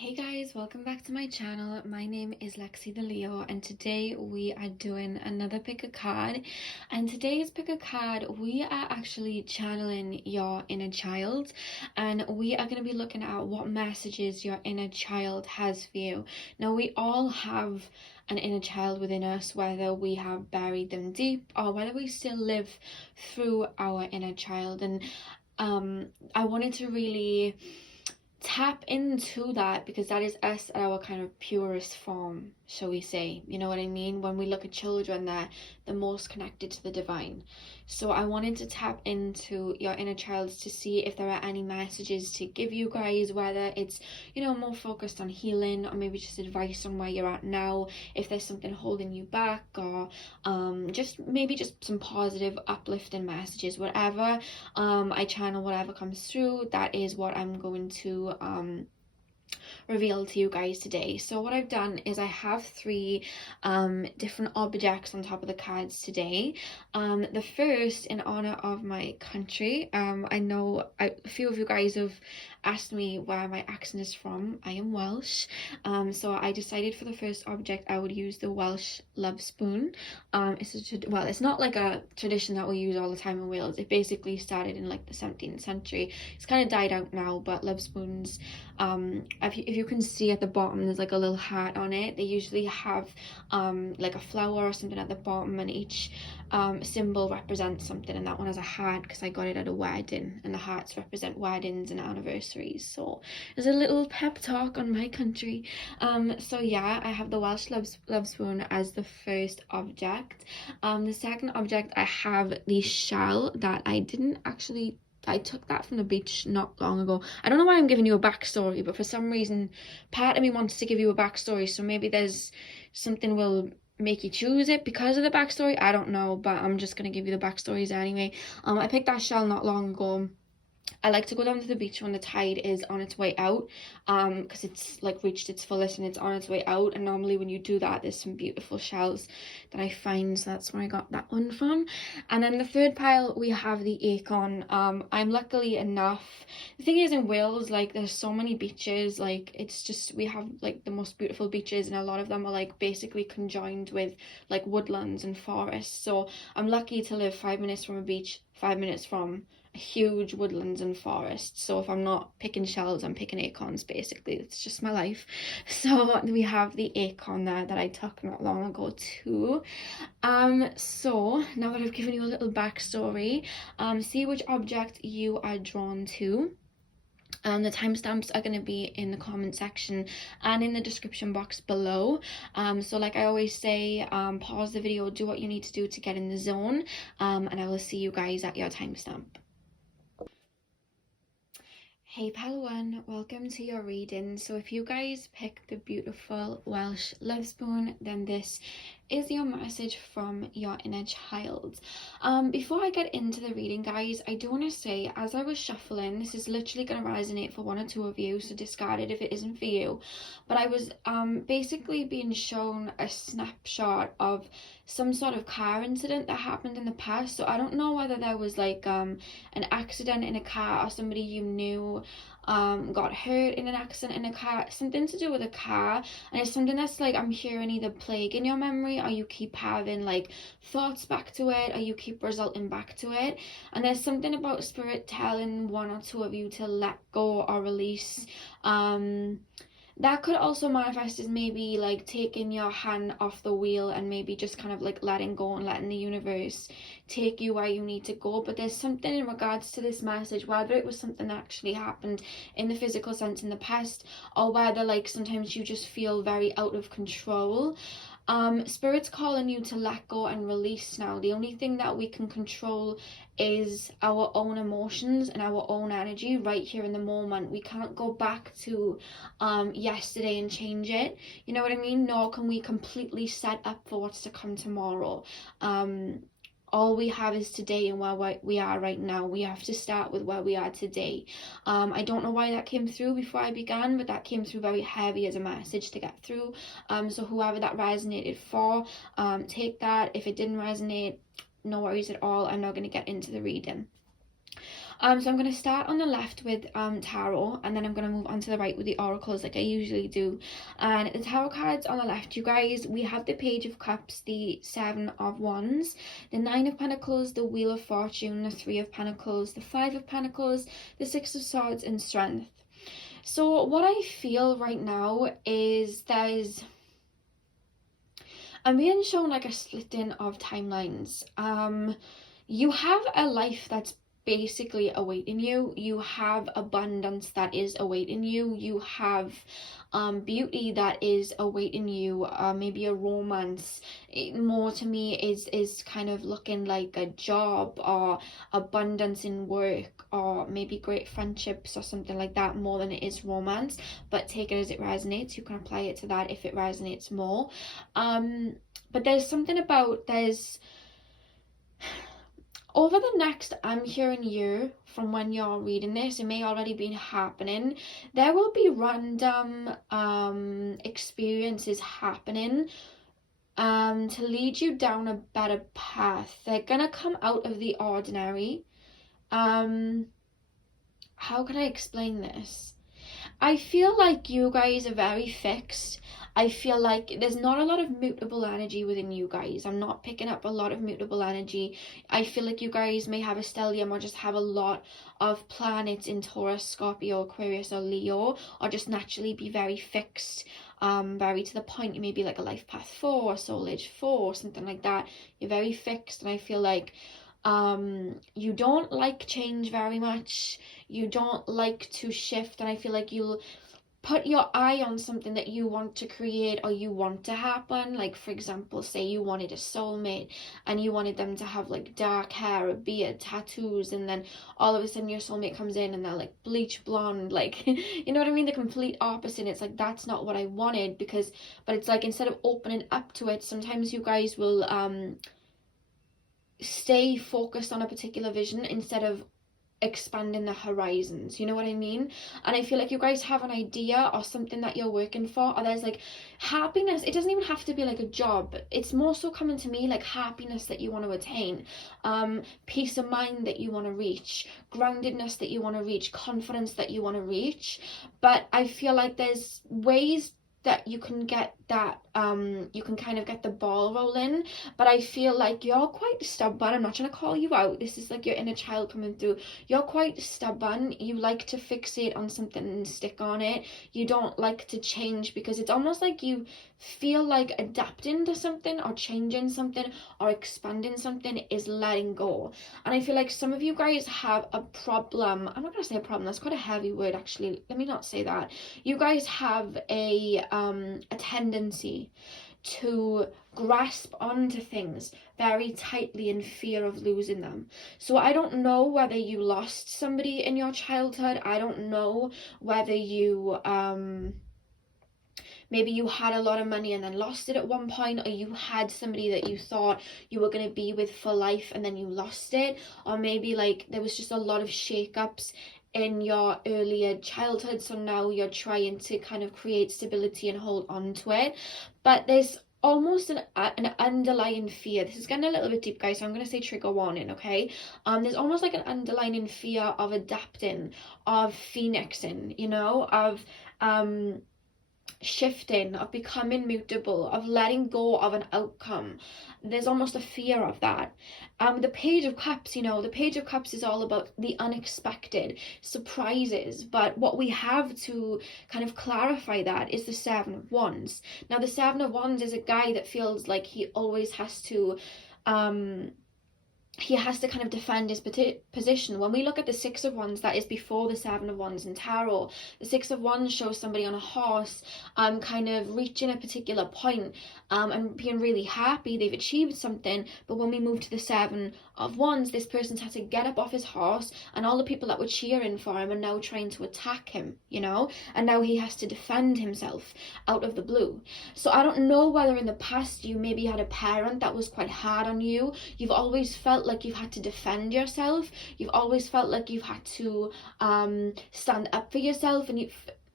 Hey guys, welcome back to my channel. My name is Lexi The Leo and today we are doing another pick a card. And today's pick a card, we are actually channeling your inner child, and we are going to be looking at what messages your inner child has for you. Now, we all have an inner child within us, whether we have buried them deep or whether we still live through our inner child. And I wanted to really tap into that because that is us at our kind of purest form, shall we say. You know what I mean? When we look at children, they're the most connected to the divine. So I wanted to tap into your inner child to see if there are any messages to give you guys, whether it's, more focused on healing or maybe just advice on where you're at now, if there's something holding you back, or just some positive uplifting messages. Whatever I channel, whatever comes through, that is what I'm going to reveal to you guys today. So what I've done is I have three different objects on top of the cards today. The first, in honor of my country. I know a few of you guys have asked me where my accent is from. I am Welsh, so I decided for the first object I would use the Welsh love spoon. It's not like a tradition that we use all the time in Wales. It basically started in like the 17th century. It's kind of died out now, but love spoons, if you can see at the bottom, there's like a little heart on it. They usually have like a flower or something at the bottom, and each symbol represents something, and that one has a heart because I got it at a wedding, and the hearts represent weddings and anniversaries. So there's a little pep talk on my country. So yeah, I have the Welsh love spoon as the first object. The second object, I have the shell that I took that from the beach not long ago. I don't know why I'm giving you a backstory, but for some reason, part of me wants to give you a backstory. So maybe there's something will make you choose it because of the backstory. I don't know, but I'm just gonna give you the backstories anyway. I picked that shell not long ago. I like to go down to the beach when the tide is on its way out, because it's like reached its fullest and it's on its way out. And normally when you do that, there's some beautiful shells that I find, so that's where I got that one from. And then the third pile, we have the acorn. I'm luckily enough, the thing is, in Wales, like, there's so many beaches, like, it's just, we have like the most beautiful beaches, and a lot of them are like basically conjoined with like woodlands and forests. So I'm lucky to live 5 minutes from a beach, 5 minutes from huge woodlands and forests. So if I'm not picking shells, I'm picking acorns, basically. It's just my life. So we have the acorn there that I took not long ago too. So now that I've given you a little backstory, see which object you are drawn to. The timestamps are going to be in the comment section and in the description box below. So like I always say, pause the video, do what you need to do to get in the zone, and I will see you guys at your timestamp. Hey Palawan, welcome to your reading. So if you guys pick the beautiful Welsh love spoon, then this is your message from your inner child. Before I get into the reading, guys, I do want to say, as I was shuffling, this is literally going to resonate for one or two of you, so discard it if it isn't for you. But I was basically being shown a snapshot of some sort of car incident that happened in the past. So I don't know whether there was like an accident in a car, or somebody you knew got hurt in an accident in a car, something to do with a car. And it's something that's like, I'm hearing either plaguing your memory, or you keep having like thoughts back to it, or you keep resulting back to it. And there's something about spirit telling one or two of you to let go or release. That could also manifest as maybe like taking your hand off the wheel and maybe just kind of like letting go and letting the universe take you where you need to go. But there's something in regards to this message, whether it was something that actually happened in the physical sense in the past, or whether like sometimes you just feel very out of control. Spirit's calling you to let go and release now. The only thing that we can control is our own emotions and our own energy right here in the moment. We can't go back to yesterday and change it, you know what I mean? Nor can we completely set up for what's to come tomorrow. All we have is today and where we are right now. We have to start with where we are today. I don't know why that came through before I began, but that came through very heavy as a message to get through. So whoever that resonated for, take that. If it didn't resonate, no worries at all. I'm not going to get into the reading. So I'm going to start on the left with tarot, and then I'm going to move on to the right with the oracles like I usually do. And the tarot cards on the left, you guys, we have the Page of Cups, the Seven of Wands, the Nine of Pentacles, the Wheel of Fortune, the Three of Pentacles, the Five of Pentacles, the Six of Swords, and Strength. So what I feel right now is I'm being shown like a splitting of timelines. You have a life that's basically awaiting you. You have abundance that is awaiting you. You have beauty that is awaiting you. Maybe a romance. More to me is kind of looking like a job or abundance in work, or maybe great friendships or something like that, more than it is romance. But take it as it resonates. You can apply it to that if it resonates more. But there's something about, over the next, I'm hearing year from when you're reading this, it may already be happening, there will be random experiences happening to lead you down a better path. They're gonna come out of the ordinary. How can I explain this? I feel like you guys are very fixed. I feel like there's not a lot of mutable energy within you guys. I'm not picking up a lot of mutable energy. I feel like you guys may have a stellium, or just have a lot of planets in Taurus, Scorpio, Aquarius, or Leo, or just naturally be very fixed, very to the point. You may be like a life path 4 or soul age 4, something like that. You're very fixed, and I feel like you don't like change very much. You don't like to shift, and I feel like you'll put your eye on something that you want to create or you want to happen. Like, for example, say you wanted a soulmate and you wanted them to have like dark hair, a beard, tattoos, and then all of a sudden your soulmate comes in and they're like bleach blonde, like you know what I mean, the complete opposite. It's like, that's not what I wanted. But it's like, instead of opening up to it, sometimes you guys will stay focused on a particular vision instead of expanding the horizons, you know what I mean? And I feel like you guys have an idea or something that you're working for, or there's like happiness. It doesn't even have to be like a job. It's more so coming to me like happiness that you want to attain, peace of mind that you want to reach, groundedness that you want to reach, confidence that you want to reach. But I feel like there's ways that you can get that, you can kind of get the ball rolling. But I feel like you're quite stubborn. I'm not trying to call you out, this is like your inner child coming through. You're quite stubborn. You like to fixate on something and stick on it. You don't like to change, because it's almost like you feel like adapting to something or changing something or expanding something is letting go. And I feel like some of you guys have a problem. I'm not gonna say a problem, that's quite a heavy word actually, let me not say that. You guys have a tendency to grasp onto things very tightly in fear of losing them. So I don't know whether you lost somebody in your childhood. I don't know whether you maybe you had a lot of money and then lost it at one point, or you had somebody that you thought you were going to be with for life and then you lost it, or maybe like there was just a lot of shakeups in your earlier childhood, so now you're trying to kind of create stability and hold on to it. But there's almost an underlying fear. This is getting a little bit deep, guys, so I'm going to say trigger warning, okay? There's almost like an underlying fear of adapting, of phoenixing, you know, of shifting, of becoming mutable, of letting go of an outcome. There's almost a fear of that. The Page of Cups, you know, the Page of Cups is all about the unexpected, surprises. But what we have to kind of clarify that is the Seven of Wands. Now, the Seven of Wands is a guy that feels like he always has to kind of defend his position. When we look at the Six of Wands, that is before the Seven of Wands in tarot. The Six of Wands shows somebody on a horse, kind of reaching a particular point, and being really happy they've achieved something. But when we move to the Seven of Wands, this person's had to get up off his horse, and all the people that were cheering for him are now trying to attack him, you know, and now he has to defend himself out of the blue. So I don't know whether in the past you maybe had a parent that was quite hard on you. You've always felt like you've had to defend yourself. You've always felt like you've had to stand up for yourself, and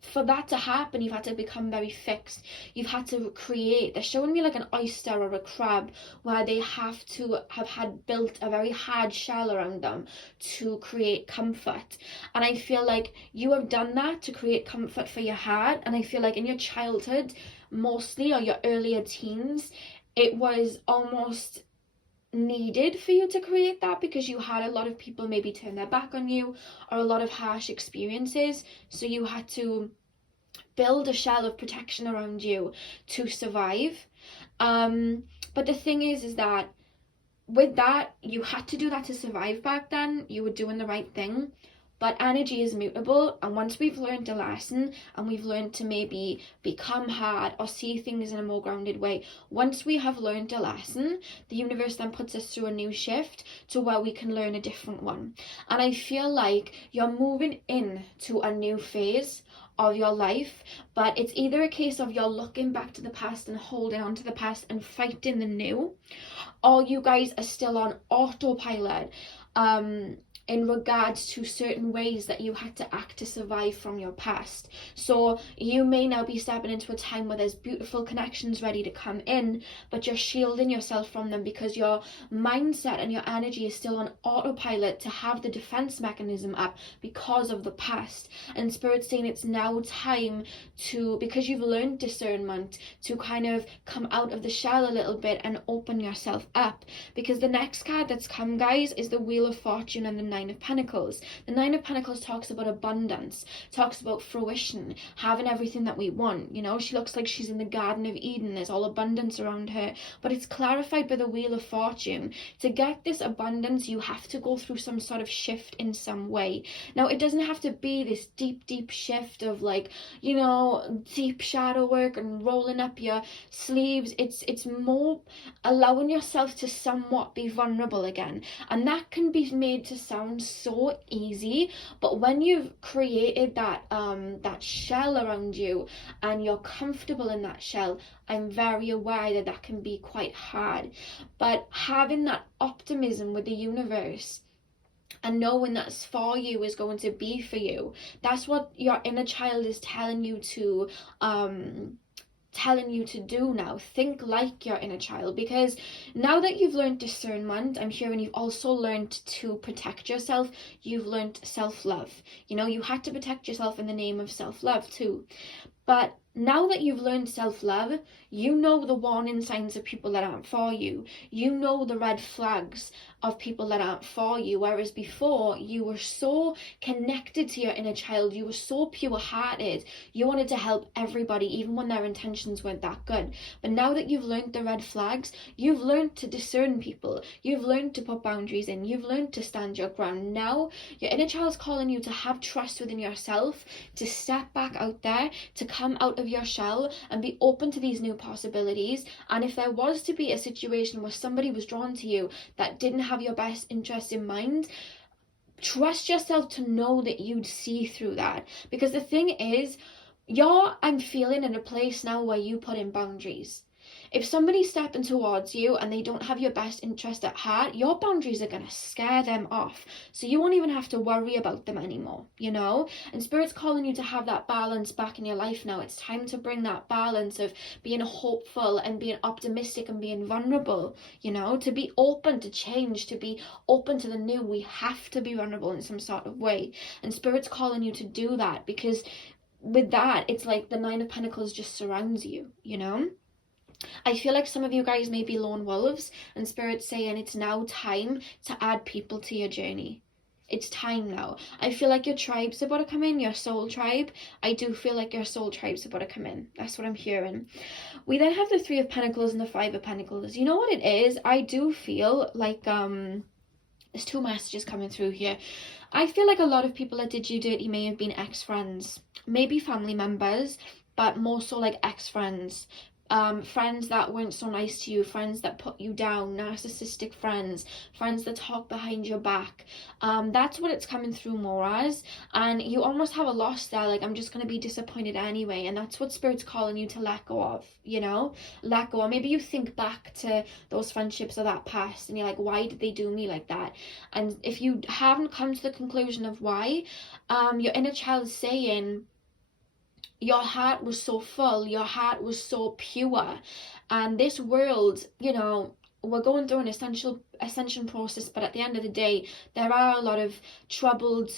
for that to happen, you've had to become very fixed. You've had to create. They're showing me like an oyster or a crab where they have to have had built a very hard shell around them to create comfort. And I feel like you have done that to create comfort for your heart. And I feel like in your childhood, mostly, or your earlier teens, it was almost needed for you to create that because you had a lot of people maybe turn their back on you or a lot of harsh experiences, so you had to build a shell of protection around you to survive. But the thing is that with that, you had to do that to survive back then. You were doing the right thing. But energy is mutable, and once we've learned a lesson and we've learned to maybe become hard or see things in a more grounded way, once we have learned a lesson, the universe then puts us through a new shift to where we can learn a different one. And I feel like you're moving in to a new phase of your life, but it's either a case of you're looking back to the past and holding on to the past and fighting the new, or you guys are still on autopilot in regards to certain ways that you had to act to survive from your past. So you may now be stepping into a time where there's beautiful connections ready to come in, but you're shielding yourself from them because your mindset and your energy is still on autopilot to have the defense mechanism up because of the past. And Spirit's saying it's now time to, because you've learned discernment, to kind of come out of the shell a little bit and open yourself up. Because the next card that's come, guys, is the Wheel of Fortune and the Nine of Pentacles. The Nine of Pentacles talks about abundance, talks about fruition, having everything that we want. You know, she looks like she's in the Garden of Eden. There's all abundance around her. But it's clarified by the Wheel of Fortune. To get this abundance, you have to go through some sort of shift in some way. Now, it doesn't have to be this deep, deep shift of like, you know, deep shadow work and rolling up your sleeves. It's more allowing yourself to somewhat be vulnerable again. And that can be made to sound so easy, but when you've created that shell around you and you're comfortable in that shell, I'm very aware that that can be quite hard. But having that optimism with the universe and knowing that's for you is going to be for you, that's what your inner child is telling you to do now. Think like your inner child, because now that you've learned discernment, I'm hearing you've also learned to protect yourself. You've learned self-love. You know, you had to protect yourself in the name of self-love too. But now that you've learned self-love, you know the warning signs of people that aren't for you. You know the red flags of people that aren't for you. Whereas before, you were so connected to your inner child. You were so pure-hearted. You wanted to help everybody, even when their intentions weren't that good. But now that you've learned the red flags, you've learned to discern people. You've learned to put boundaries in. You've learned to stand your ground. Now, your inner child's calling you to have trust within yourself, to step back out there, to come out of your shell and be open to these new possibilities. And if there was to be a situation where somebody was drawn to you that didn't have your best interest in mind, trust yourself to know that you'd see through that. Because the thing is, I'm feeling in a place now where you put in boundaries. If somebody's stepping towards you and they don't have your best interest at heart, your boundaries are going to scare them off. So you won't even have to worry about them anymore, you know? And Spirit's calling you to have that balance back in your life now. It's time to bring that balance of being hopeful and being optimistic and being vulnerable, you know? To be open to change, to be open to the new. We have to be vulnerable in some sort of way. And Spirit's calling you to do that, because with that, it's like the Nine of Pentacles just surrounds you, you know? I feel like some of you guys may be lone wolves, and Spirit's saying it's now time to add people to your journey. It's time now. I feel like your tribe's about to come in, your soul tribe. I do feel like your soul tribe's about to come in. That's what I'm hearing. We then have the Three of Pentacles and the Five of Pentacles. You know what it is? I do feel like there's two messages coming through here. I feel like a lot of people that did you dirty may have been ex-friends, maybe family members, but more so like ex-friends. Friends that weren't so nice to you, friends that put you down, narcissistic friends that talk behind your back. That's what it's coming through more as, and you almost have a loss there, like I'm just going to be disappointed anyway, and that's what Spirit's calling you to let go of, you know? Let go. Or maybe you think back to those friendships or that past and you're like, why did they do me like that? And if you haven't come to the conclusion of why, your inner child is saying, your heart was so full, your heart was so pure. And this world, you know, we're going through an ascension process, but at the end of the day, there are a lot of troubled,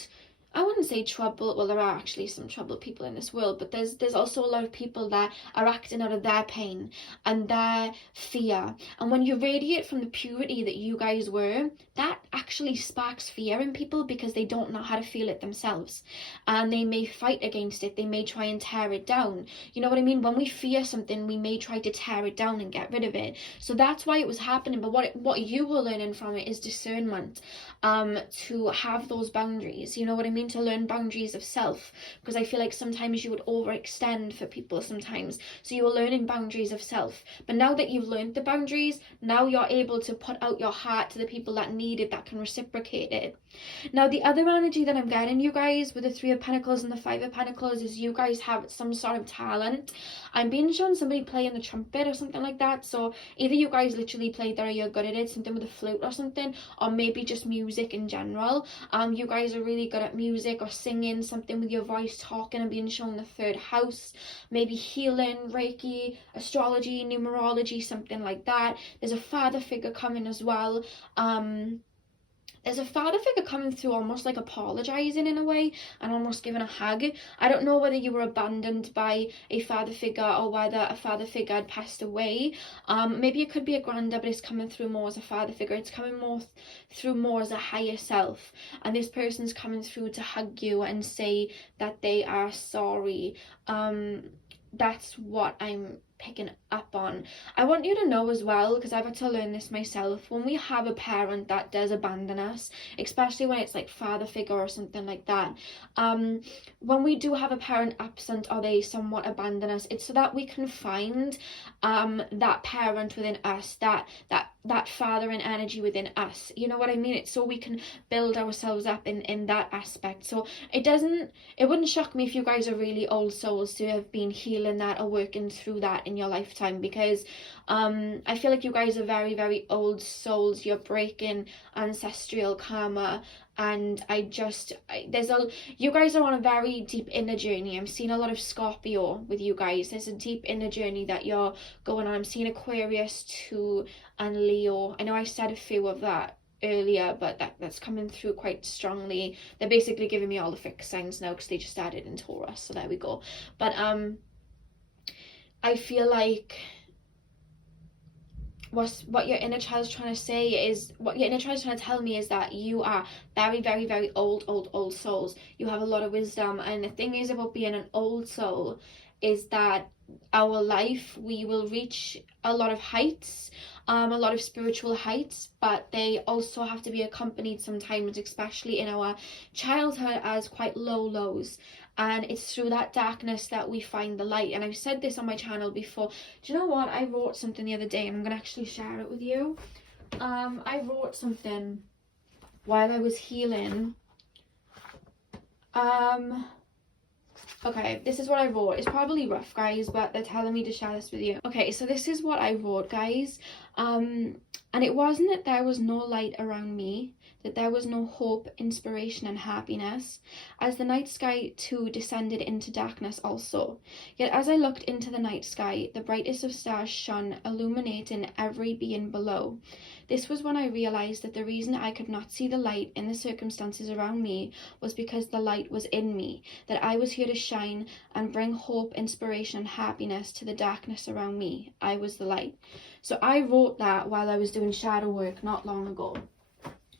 I wouldn't say trouble, well, there are actually some troubled people in this world, but there's also a lot of people that are acting out of their pain and their fear. And when you radiate from the purity that you guys were, that actually sparks fear in people because they don't know how to feel it themselves. And they may fight against it, they may try and tear it down. You know what I mean? When we fear something, we may try to tear it down and get rid of it. So that's why it was happening. But what you were learning from it is discernment, to have those boundaries. You know what I mean? To learn boundaries of self, because I feel like sometimes you would overextend for people sometimes, so you were learning boundaries of self. But now that you've learned the boundaries, now you're able to put out your heart to the people that need it, that can reciprocate it. Now the other energy that I'm getting, you guys, with the Three of Pentacles and the Five of Pentacles, is you guys have some sort of talent. I'm being shown somebody playing the trumpet or something like that, so either you guys literally play that or you're good at it, something with a flute or something, or maybe just music in general. You guys are really good at music or singing, something with your voice, talking. And being shown the third house, maybe healing, Reiki, astrology, numerology, something like that. There's a father figure coming as well. There's a father figure coming through, almost like apologizing in a way and almost giving a hug. I don't know whether you were abandoned by a father figure or whether a father figure had passed away. Maybe it could be a granddad, but it's coming through more as a father figure. It's coming more through more as a higher self, and this person's coming through to hug you and say that they are sorry. That's what I'm picking up on. I want you to know as well, because I've had to learn this myself, when we have a parent that does abandon us, especially when it's like father figure or something like that, when we do have a parent absent or they somewhat abandon us, it's so that we can find that parent within us, that fathering energy within us. You know what I mean? It's so we can build ourselves up in that aspect. So it wouldn't shock me if you guys are really old souls to have been healing that or working through that in your lifetime, because I feel like you guys are very, very old souls. You're breaking ancestral karma, and you guys are on a very deep inner journey. I'm seeing a lot of Scorpio with you guys. There's a deep inner journey that you're going on. I'm seeing Aquarius too, and Leo. I know I said a few of that earlier, but that's coming through quite strongly. They're basically giving me all the fixed signs now because they just added in Taurus, so there we go. But I feel like what your inner child's trying to say is, what your inner child's trying to tell me is that you are very, very, very old souls. You have a lot of wisdom, and the thing is about being an old soul is that our life, we will reach a lot of heights, a lot of spiritual heights, but they also have to be accompanied sometimes, especially in our childhood, as quite low lows. And it's through that darkness that we find the light. And I've said this on my channel before. Do you know what? I wrote something the other day, and I'm going to actually share it with you. I wrote something while I was healing. Okay, this is what I wrote. It's probably rough, guys, but they're telling me to share this with you. Okay, so this is what I wrote, guys. And it wasn't that there was no light around me, that there was no hope, inspiration, and happiness, as the night sky too descended into darkness also. Yet as I looked into the night sky, the brightest of stars shone, illuminating every being below. This was when I realized that the reason I could not see the light in the circumstances around me was because the light was in me, that I was here to shine and bring hope, inspiration, and happiness to the darkness around me. I was the light. So I wrote that while I was doing shadow work not long ago.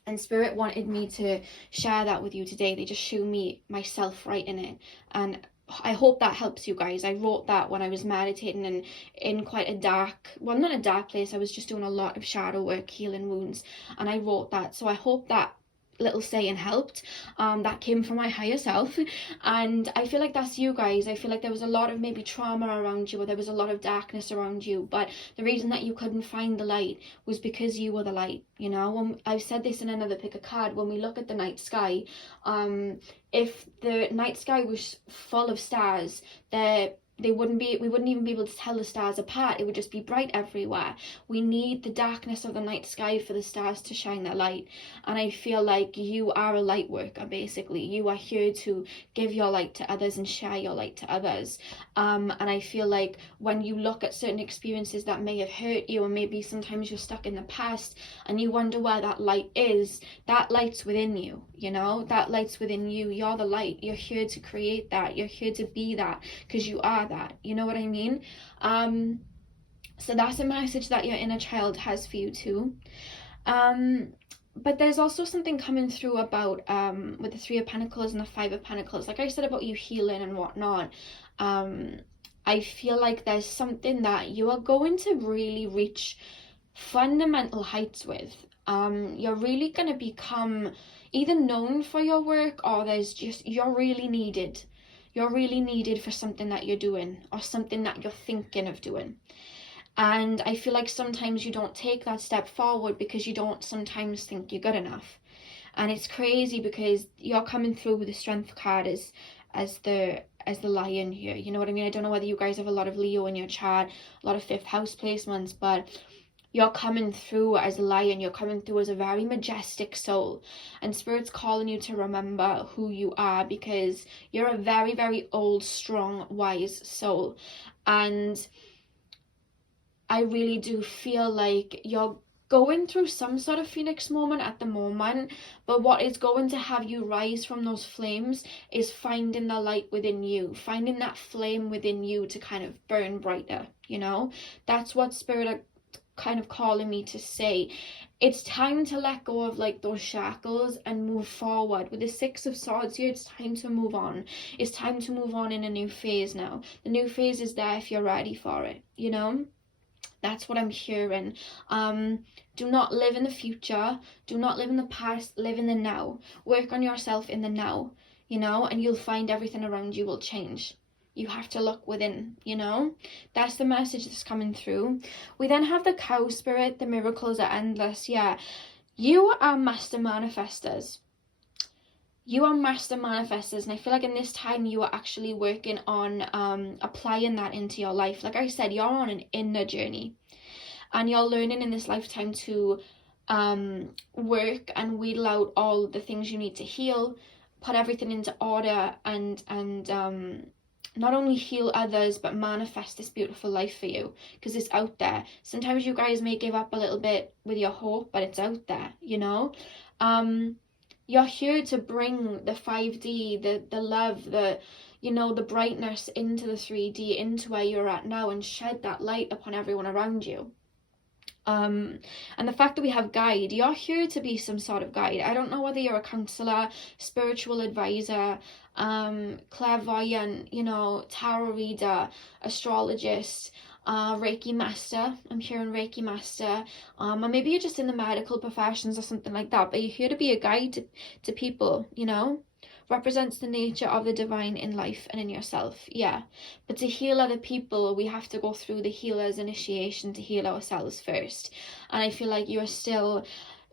And Spirit wanted me to share that with you today. They just showed me myself writing it. And I hope that helps you guys. I wrote that when I was meditating and in quite a dark, well, not a dark place. I was just doing a lot of shadow work, healing wounds. And I wrote that. So I hope that little saying helped. That came from my higher self, and I feel like that's you guys. I feel like there was a lot of maybe trauma around you, or there was a lot of darkness around you, but the reason that you couldn't find the light was because you were the light. You know, I've said this in another pick a card, when we look at the night sky, if the night sky was full of stars, they're we wouldn't even be able to tell the stars apart. It would just be bright everywhere. We need the darkness of the night sky for the stars to shine their light. And I feel like you are a light worker, basically. You are here to give your light to others and share your light to others. And I feel like when you look at certain experiences that may have hurt you, or maybe sometimes you're stuck in the past and you wonder where that light is, that light's within you, you know? That light's within you. You're the light. You're here to create that. You're here to be that, because you are that. You know what I mean? So that's a message that your inner child has for you too. But there's also something coming through about with the Three of Pentacles and the Five of Pentacles, like I said about you healing and whatnot. I feel like there's something that you are going to really reach fundamental heights with. You're really going to become either known for your work, or you're really needed. You're really needed for something that you're doing, or something that you're thinking of doing. And I feel like sometimes you don't take that step forward because you don't sometimes think you're good enough. And it's crazy because you're coming through with the Strength card as the Lion here. You know what I mean? I don't know whether you guys have a lot of Leo in your chart, a lot of 5th house placements, but you're coming through as a lion. You're coming through as a very majestic soul, and Spirit's calling you to remember who you are, because you're a very, very old, strong, wise soul. And I really do feel like you're going through some sort of phoenix moment at the moment, but what is going to have you rise from those flames is finding the light within you, finding that flame within you to kind of burn brighter, you know? That's what Spirit are kind of calling me to say. It's time to let go of like those shackles and move forward. With the Six of Swords here, it's time to move on. It's time to move on in a new phase now. The new phase is there if you're ready for it, you know? That's what I'm hearing. Do not live in the future. Do not live in the past. Live in the now. Work on yourself in the now, you know, and you'll find everything around you will change. You have to look within, you know? That's the message that's coming through. We then have the Cow Spirit. The miracles are endless. Yeah, you are master manifestors. You are master manifestors, and I feel like in this time you are actually working on applying that into your life. Like I said, you're on an inner journey, and you're learning in this lifetime to work and wheedle out all the things you need to heal, put everything into order, and not only heal others but manifest this beautiful life for you, because it's out there. Sometimes you guys may give up a little bit with your hope, but it's out there, you know? You're here to bring the 5D, the love, the, you know, the brightness into the 3D, into where you're at now, and shed that light upon everyone around you. And the fact that we have guide, you're here to be some sort of guide. I don't know whether you're a counselor, spiritual advisor, clairvoyant, you know, tarot reader, astrologist, Reiki master. I'm hearing Reiki master, or maybe you're just in the medical professions or something like that, but you're here to be a guide to people, you know? Represents the nature of the divine in life and in yourself, yeah. But to heal other people, we have to go through the healer's initiation to heal ourselves first. And I feel like you are still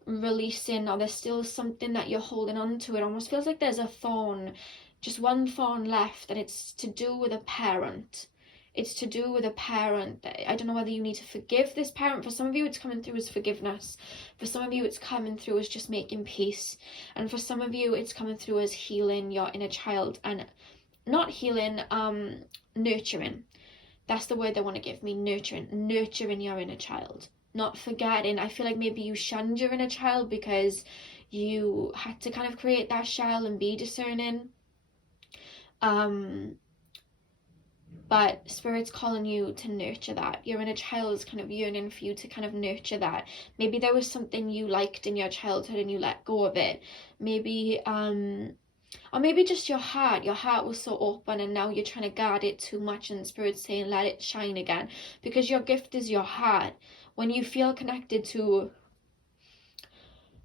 releasing, or there's still something that you're holding on to. It almost feels like there's a thorn, just one thorn left, and it's to do with a parent. It's to do with a parent. I don't know whether you need to forgive this parent. For some of you, it's coming through as forgiveness. For some of you, it's coming through as just making peace. And for some of you, it's coming through as healing your inner child. And not healing, nurturing. That's the word they want to give me, nurturing. Nurturing your inner child. Not forgetting. I feel like maybe you shunned your inner child because you had to kind of create that shell and be discerning. But Spirit's calling you to nurture that. Your inner child is kind of yearning for you to kind of nurture that. Maybe there was something you liked in your childhood and you let go of it. Maybe, or maybe just your heart. Your heart was so open and now you're trying to guard it too much, and Spirit's saying let it shine again. Because your gift is your heart. When you feel connected to...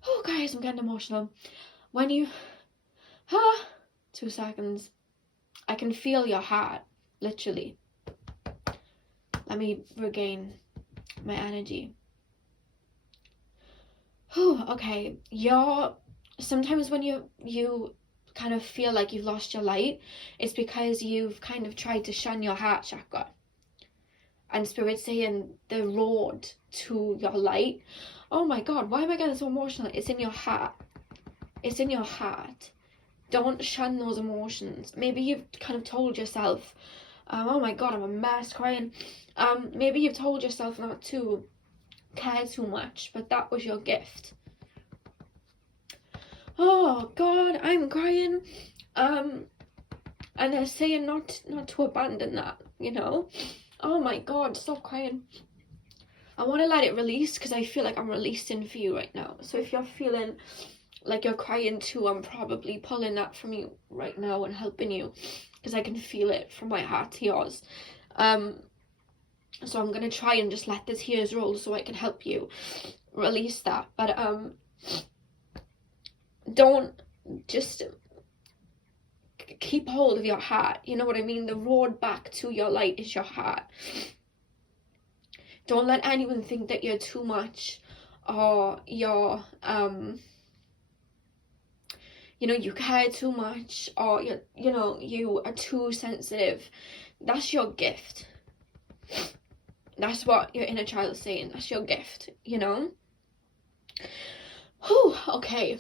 Oh guys, I'm getting emotional. When you... 2 seconds. I can feel your heart. Literally. Let me regain my energy. Okay, sometimes when you kind of feel like you've lost your light, it's because you've kind of tried to shun your heart chakra. And Spirit's saying the road to your light, oh my god, why am I getting so emotional? It's in your heart. It's in your heart. Don't shun those emotions. Maybe you've kind of told yourself, oh my god, I'm a mess crying. Maybe you've told yourself not to care too much, but that was your gift. Oh god, I'm crying. And they're saying not to abandon that, you know. Oh my god, stop crying. I want to let it release because I feel like I'm releasing for you right now. So if you're feeling like you're crying too, I'm probably pulling that from you right now and helping you, because I can feel it from my heart to yours. So I'm gonna try and just let the tears roll so I can help you release that. But don't just keep hold of your heart. You know what I mean? The road back to your light is your heart. Don't let anyone think that you're too much, or you're you know, you care too much, or you are too sensitive. That's your gift. That's what your inner child is saying. That's your gift, you know. Whew, okay.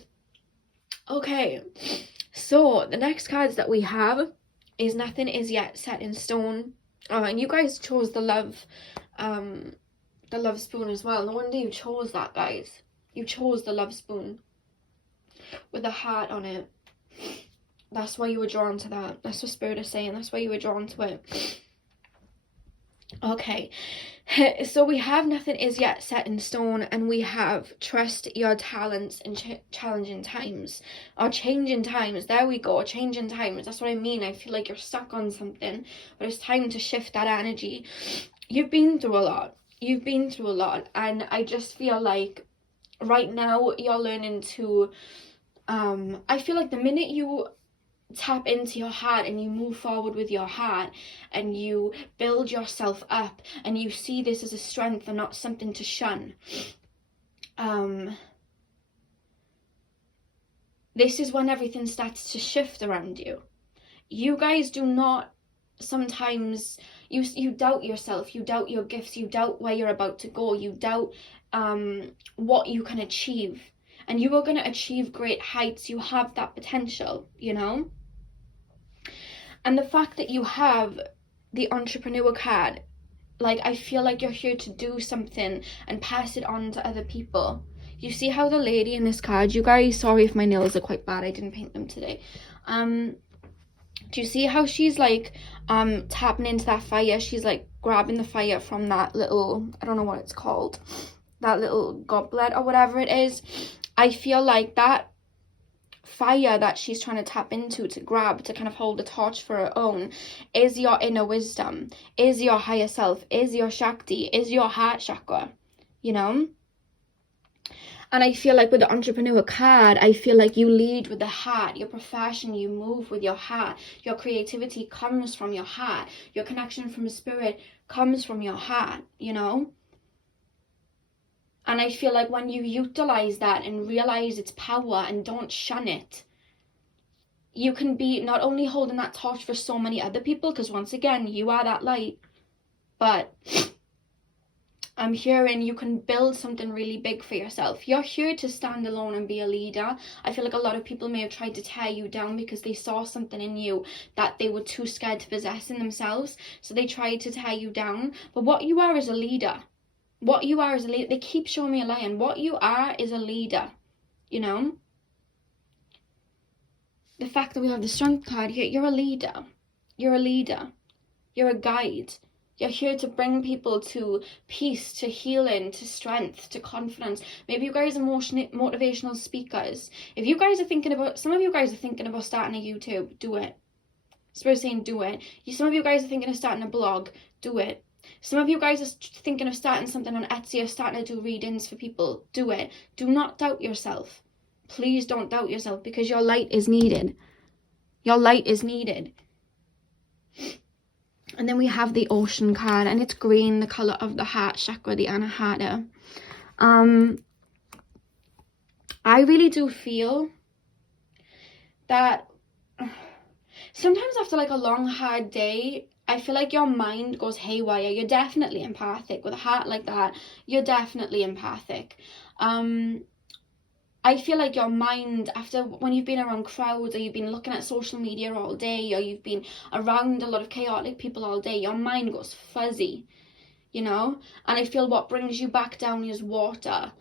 So the next cards that we have is Nothing Is Yet Set in Stone. And you guys chose the love spoon as well. No wonder you chose that, guys. You chose the love spoon with a heart on it. That's why you were drawn to that. That's what Spirit is saying. That's why you were drawn to it. Okay, so we have Nothing Is Yet Set in Stone, and we have Trust Your Talents in Challenging Times, or Changing Times. There we go, Changing Times. That's what I mean. I feel like you're stuck on something, but it's time to shift that energy. You've been through a lot. And I just feel like right now you're learning to I feel like the minute you tap into your heart and you move forward with your heart and you build yourself up and you see this as a strength and not something to shun, this is when everything starts to shift around you. You guys do not sometimes, you doubt yourself, you doubt your gifts, you doubt where you're about to go, you doubt what you can achieve, and you are going to achieve great heights. You have that potential, you know. And the fact that you have the entrepreneur card, like, I feel like you're here to do something and pass it on to other people. You see how the lady in this card, you guys, sorry if my nails are quite bad, I didn't paint them today. Do you see how she's like tapping into that fire? She's like grabbing the fire from that little, I don't know what it's called, that little goblet or whatever it is. I feel like that fire that she's trying to tap into, to grab, to kind of hold the torch for her own, is your inner wisdom, is your higher self, is your Shakti, is your heart chakra, you know. And I feel like with the entrepreneur card, I feel like you lead with the heart. Your profession, you move with your heart. Your creativity comes from your heart. Your connection from Spirit comes from your heart, you know. And I feel like when you utilize that and realize its power and don't shun it, you can be not only holding that torch for so many other people, because once again, you are that light, but I'm hearing you can build something really big for yourself. You're here to stand alone and be a leader. I feel like a lot of people may have tried to tear you down because they saw something in you that they were too scared to possess in themselves. So they tried to tear you down. But what you are is a leader. What you are is a leader. They keep showing me a lion. What you are is a leader, you know? The fact that we have the strength card here, you're a leader. You're a leader. You're a guide. You're here to bring people to peace, to healing, to strength, to confidence. Maybe you guys are motivational speakers. If you guys are thinking about, some of you guys are thinking about starting a YouTube, do it. Spirit's saying do it. Some of you guys are thinking of starting a blog, do it. Some of you guys are thinking of starting something on Etsy or starting to do readings for people, do it. Do not doubt yourself. Please don't doubt yourself, because your light is needed. Your light is needed. And then we have the Ocean card, and it's green, the colour of the heart chakra, the Anahata. I really do feel that sometimes after like a long hard day, I feel like your mind goes haywire. You're definitely empathic. With a heart like that, you're definitely empathic. I feel like your mind, after when you've been around crowds, or you've been looking at social media all day, or you've been around a lot of chaotic people all day, your mind goes fuzzy, you know? And I feel what brings you back down is water.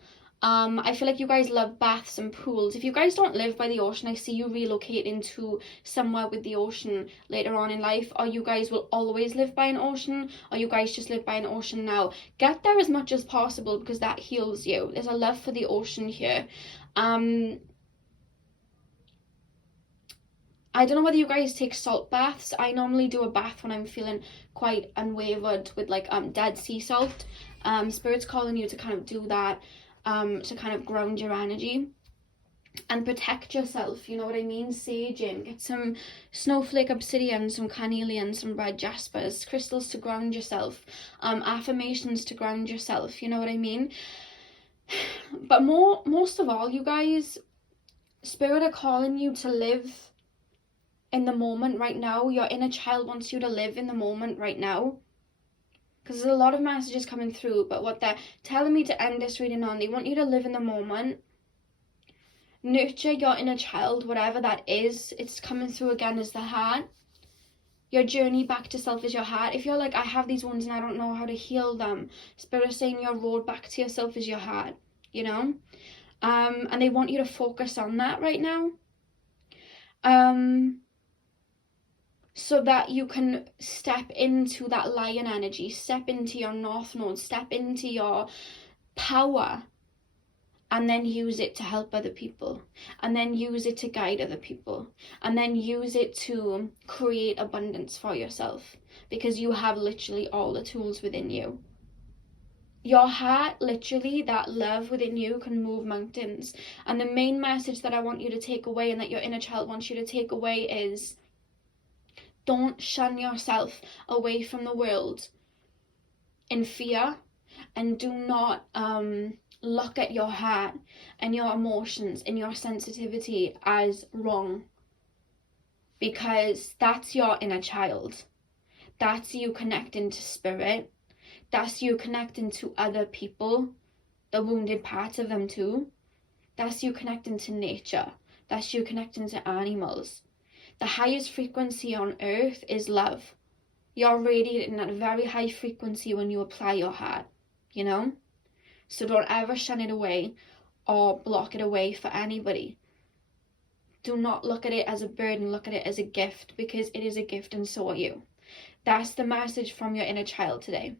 I feel like you guys love baths and pools. If you guys don't live by the ocean, I see you relocating to somewhere with the ocean later on in life, or you guys will always live by an ocean, or you guys just live by an ocean now. Get there as much as possible, because that heals you. There's a love for the ocean here. I don't know whether you guys take salt baths. I normally do a bath when I'm feeling quite unwavered with like dead sea salt. Spirit's calling you to kind of do that, to kind of ground your energy and protect yourself, you know what I mean? Saging, get some snowflake obsidian, some carnelian, some red jaspers, crystals to ground yourself, affirmations to ground yourself, you know what I mean? But most of all, you guys, Spirit are calling you to live in the moment right now. Your inner child wants you to live in the moment right now. Because there's a lot of messages coming through, but what they're telling me to end this reading on, they want you to live in the moment. Nurture your inner child, whatever that is. It's coming through again as the heart. Your journey back to self is your heart. If you're like, I have these wounds and I don't know how to heal them, Spirit is saying your road back to yourself is your heart, you know? And they want you to focus on that right now. So that you can step into that lion energy, step into your north node, step into your power, and then use it to help other people, and then use it to guide other people, and then use it to create abundance for yourself, because you have literally all the tools within you. Your heart, literally, that love within you can move mountains. And the main message that I want you to take away, and that your inner child wants you to take away, is don't shun yourself away from the world in fear, and do not look at your heart and your emotions and your sensitivity as wrong, because that's your inner child. That's you connecting to spirit. That's you connecting to other people, the wounded parts of them too. That's you connecting to nature. That's you connecting to animals. The highest frequency on earth is love. You're radiating at a very high frequency when you apply your heart, you know? So don't ever shun it away or block it away for anybody. Do not look at it as a burden, look at it as a gift, because it is a gift and so are you. That's the message from your inner child today.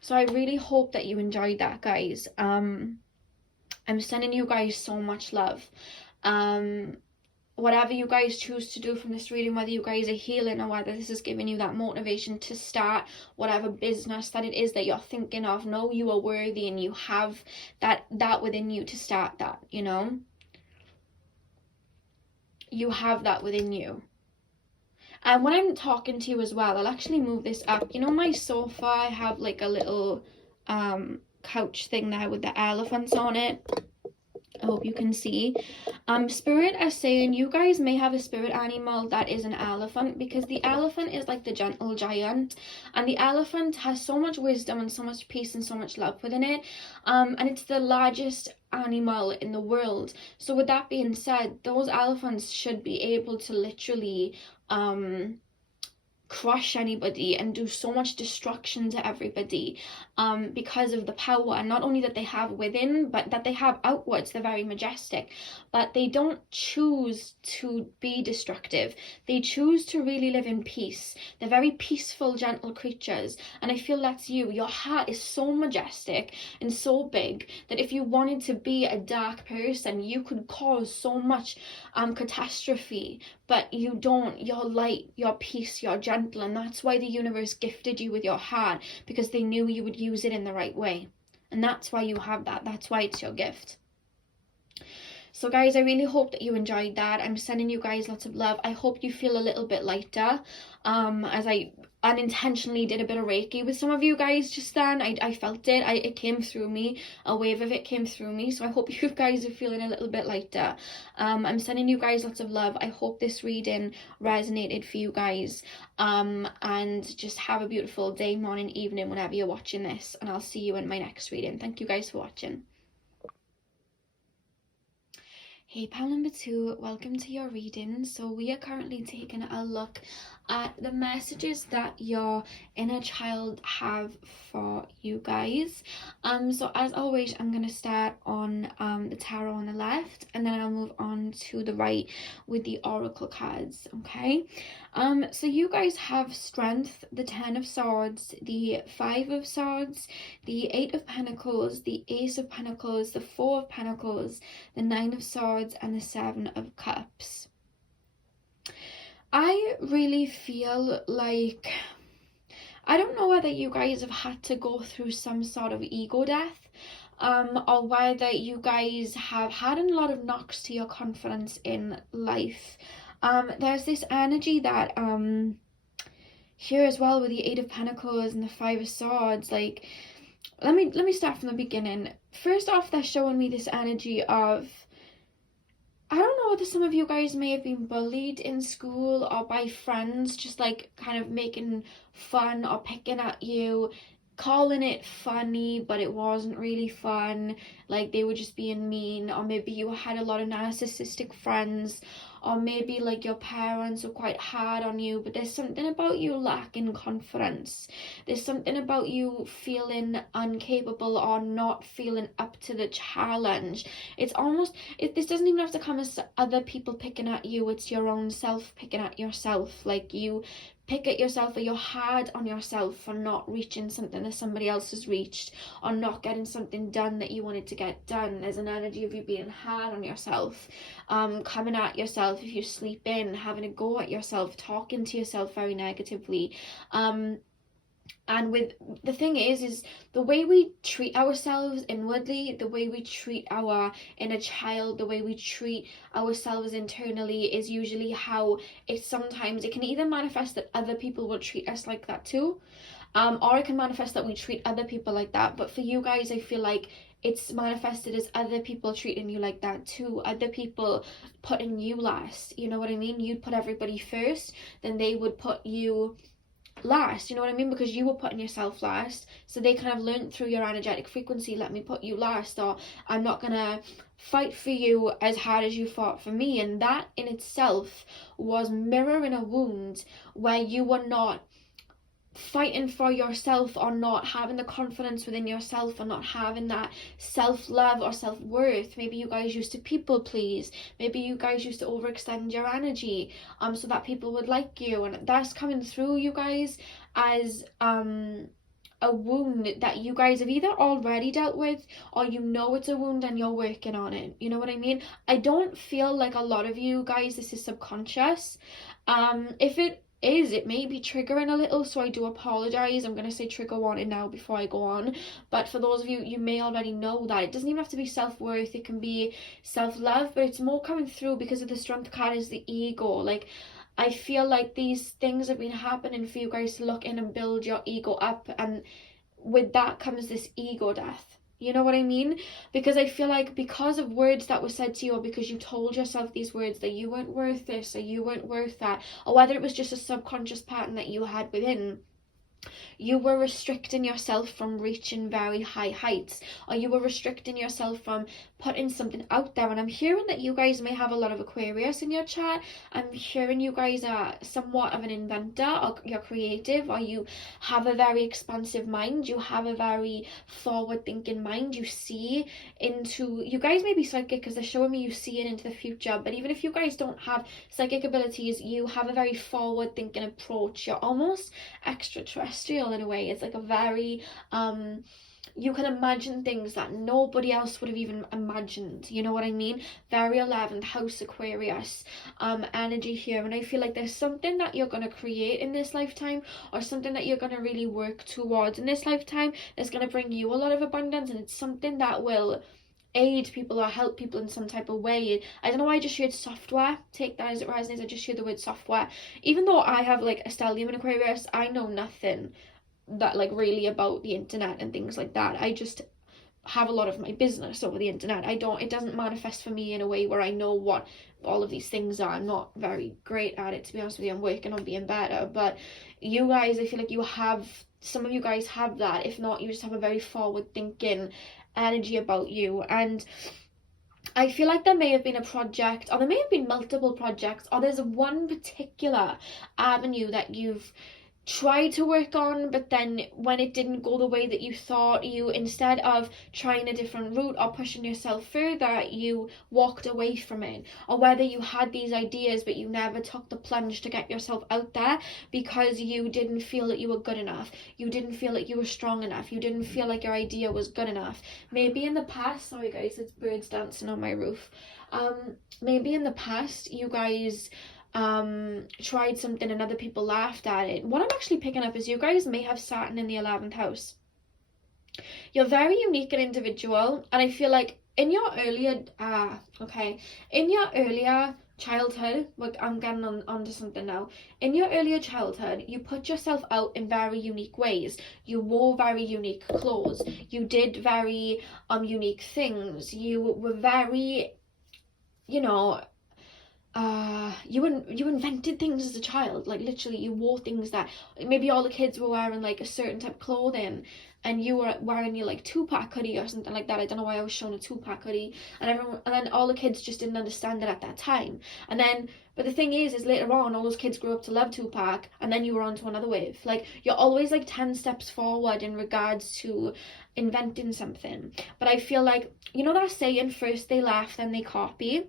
So I really hope that you enjoyed that, guys. I'm sending you guys so much love. Whatever you guys choose to do from this reading, whether you guys are healing or whether this is giving you that motivation to start whatever business that it is that you're thinking of, know you are worthy and you have that within you to start that, you know? You have that within you. And when I'm talking to you as well, I'll actually move this up. You know my sofa, I have like a little couch thing there with the elephants on it. I hope you can see. Spirit are saying you guys may have a spirit animal that is an elephant, because the elephant is like the gentle giant, and the elephant has so much wisdom and so much peace and so much love within it, and it's the largest animal in the world. So with that being said, those elephants should be able to literally crush anybody and do so much destruction to everybody, because of the power, and not only that they have within, but that they have outwards. They're very majestic, but they don't choose to be destructive. They choose to really live in peace. They're very peaceful, gentle creatures, and I feel that's you. Your heart is so majestic and so big that if you wanted to be a dark person, you could cause so much catastrophe, but you don't. You're light, you're peace, you're gentle, and that's why the universe gifted you with your heart, because they knew you would use it in the right way, and that's why you have that. That's why it's your gift. So guys, I really hope that you enjoyed that. I'm sending you guys lots of love. I hope you feel a little bit lighter, as I unintentionally did a bit of Reiki with some of you guys just then. I felt it. It came through me. A wave of it came through me. So I hope you guys are feeling a little bit lighter. I'm sending you guys lots of love. I hope this reading resonated for you guys. And just have a beautiful day, morning, evening, whenever you're watching this. And I'll see you in my next reading. Thank you guys for watching. Hey pal number 2, welcome to your reading. So we are currently taking a look at the messages that your inner child have for you guys. So as always, I'm going to start on the tarot on the left, and then I'll move on to the right with the oracle cards, okay? So you guys have Strength, the 10 of Swords, the 5 of Swords, the 8 of Pentacles, the Ace of Pentacles, the 4 of Pentacles, the 9 of Swords, and the 7 of Cups. I really feel like, I don't know whether you guys have had to go through some sort of ego death, or whether you guys have had a lot of knocks to your confidence in life. There's this energy that here as well with the 8 of Pentacles and the 5 of Swords. Like, let me start from the beginning. First off, they're showing me this energy of, I don't know whether some of you guys may have been bullied in school or by friends, just like kind of making fun or picking at you, calling it funny, but it wasn't really fun, like they were just being mean. Or maybe you had a lot of narcissistic friends, or maybe like your parents were quite hard on you, but there's something about you lacking confidence. There's something about you feeling incapable or not feeling up to the challenge. It's almost, this doesn't even have to come as other people picking at you, it's your own self picking at yourself. Like, you pick at yourself, or you're hard on yourself for not reaching something that somebody else has reached, or not getting something done that you wanted to get done. There's an energy of you being hard on yourself, coming at yourself if you sleep in, having a go at yourself, talking to yourself very negatively. And with the thing is the way we treat ourselves inwardly, the way we treat our inner child, the way we treat ourselves internally is usually how it can either manifest that other people will treat us like that too, or it can manifest that we treat other people like that. But for you guys, I feel like it's manifested as other people treating you like that too, other people putting you last. You know what I mean? You'd put everybody first, then they would put you last, you know what I mean? Because you were putting yourself last, so they kind of learned through your energetic frequency, let me put you last, or I'm not gonna fight for you as hard as you fought for me. And that in itself was mirroring a wound where you were not fighting for yourself, or not having the confidence within yourself, or not having that self-love or self-worth. Maybe you guys used to people please, maybe you guys used to overextend your energy so that people would like you, and that's coming through you guys as a wound that you guys have either already dealt with, or you know it's a wound and you're working on it. You know what I mean? I don't feel like a lot of you guys this is subconscious. If it may be triggering a little, so I do apologize. I'm gonna say trigger warning now before I go on, but for those of you, you may already know that it doesn't even have to be self-worth, it can be self-love, but it's more coming through because of the Strength card is the ego. Like, I feel like these things have been happening for you guys to look in and build your ego up, and with that comes this ego death. You know what I mean? Because I feel like because of words that were said to you, or because you told yourself these words that you weren't worth this, or you weren't worth that, or whether it was just a subconscious pattern that you had within, you were restricting yourself from reaching very high heights, or you were restricting yourself from putting something out there. And I'm hearing that you guys may have a lot of Aquarius in your chat. I'm hearing you guys are somewhat of an inventor, or you're creative, or you have a very expansive mind, you have a very forward thinking mind. You see into, you guys may be psychic because they're showing me you see it into the future, but even if you guys don't have psychic abilities, you have a very forward thinking approach. You're almost extraterrestrial in a way. It's like a very you can imagine things that nobody else would have even imagined. You know what I mean? Very 11th house Aquarius energy here. And I feel like there's something that you're going to create in this lifetime, or something that you're going to really work towards in this lifetime that's going to bring you a lot of abundance, and it's something that will aid people or help people in some type of way. I don't know why I just shared software. Take that as it resonates. I just shared the word software. Even though I have like a stellium in Aquarius, I know nothing that like really about the internet and things like that. I just have a lot of my business over the internet. It doesn't manifest for me in a way where I know what all of these things are. I'm not very great at it, to be honest with you. I'm working on being better. But you guys, I feel like some of you guys have that. If not, you just have a very forward thinking energy about you. And I feel like there may have been a project, or there may have been multiple projects, or there's one particular avenue that you've tried to work on, but then when it didn't go the way that you thought, you, instead of trying a different route or pushing yourself further, you walked away from it. Or whether you had these ideas but you never took the plunge to get yourself out there because you didn't feel that you were good enough, you didn't feel like you were strong enough, you didn't feel like your idea was good enough. Maybe in the past, sorry guys, it's birds dancing on my roof. Maybe in the past you guys tried something and other people laughed at it. What I'm actually picking up is you guys may have Saturn in the 11th house. You're very unique and individual, and I feel like in your earlier childhood, like I'm getting onto something now. In your earlier childhood, you put yourself out in very unique ways. You wore very unique clothes. You did very unique things. You were very, you know, you invented things as a child. Like literally you wore things that maybe all the kids were wearing like a certain type of clothing and you were wearing your like 2-pack hoodie or something like that. I don't know why I was showing a 2-pack hoodie, and then all the kids just didn't understand it at that time. But the thing is later on all those kids grew up to love 2-pack, and then you were on to another wave. Like you're always like 10 steps forward in regards to inventing something. But I feel like, you know that saying, first they laugh then they copy?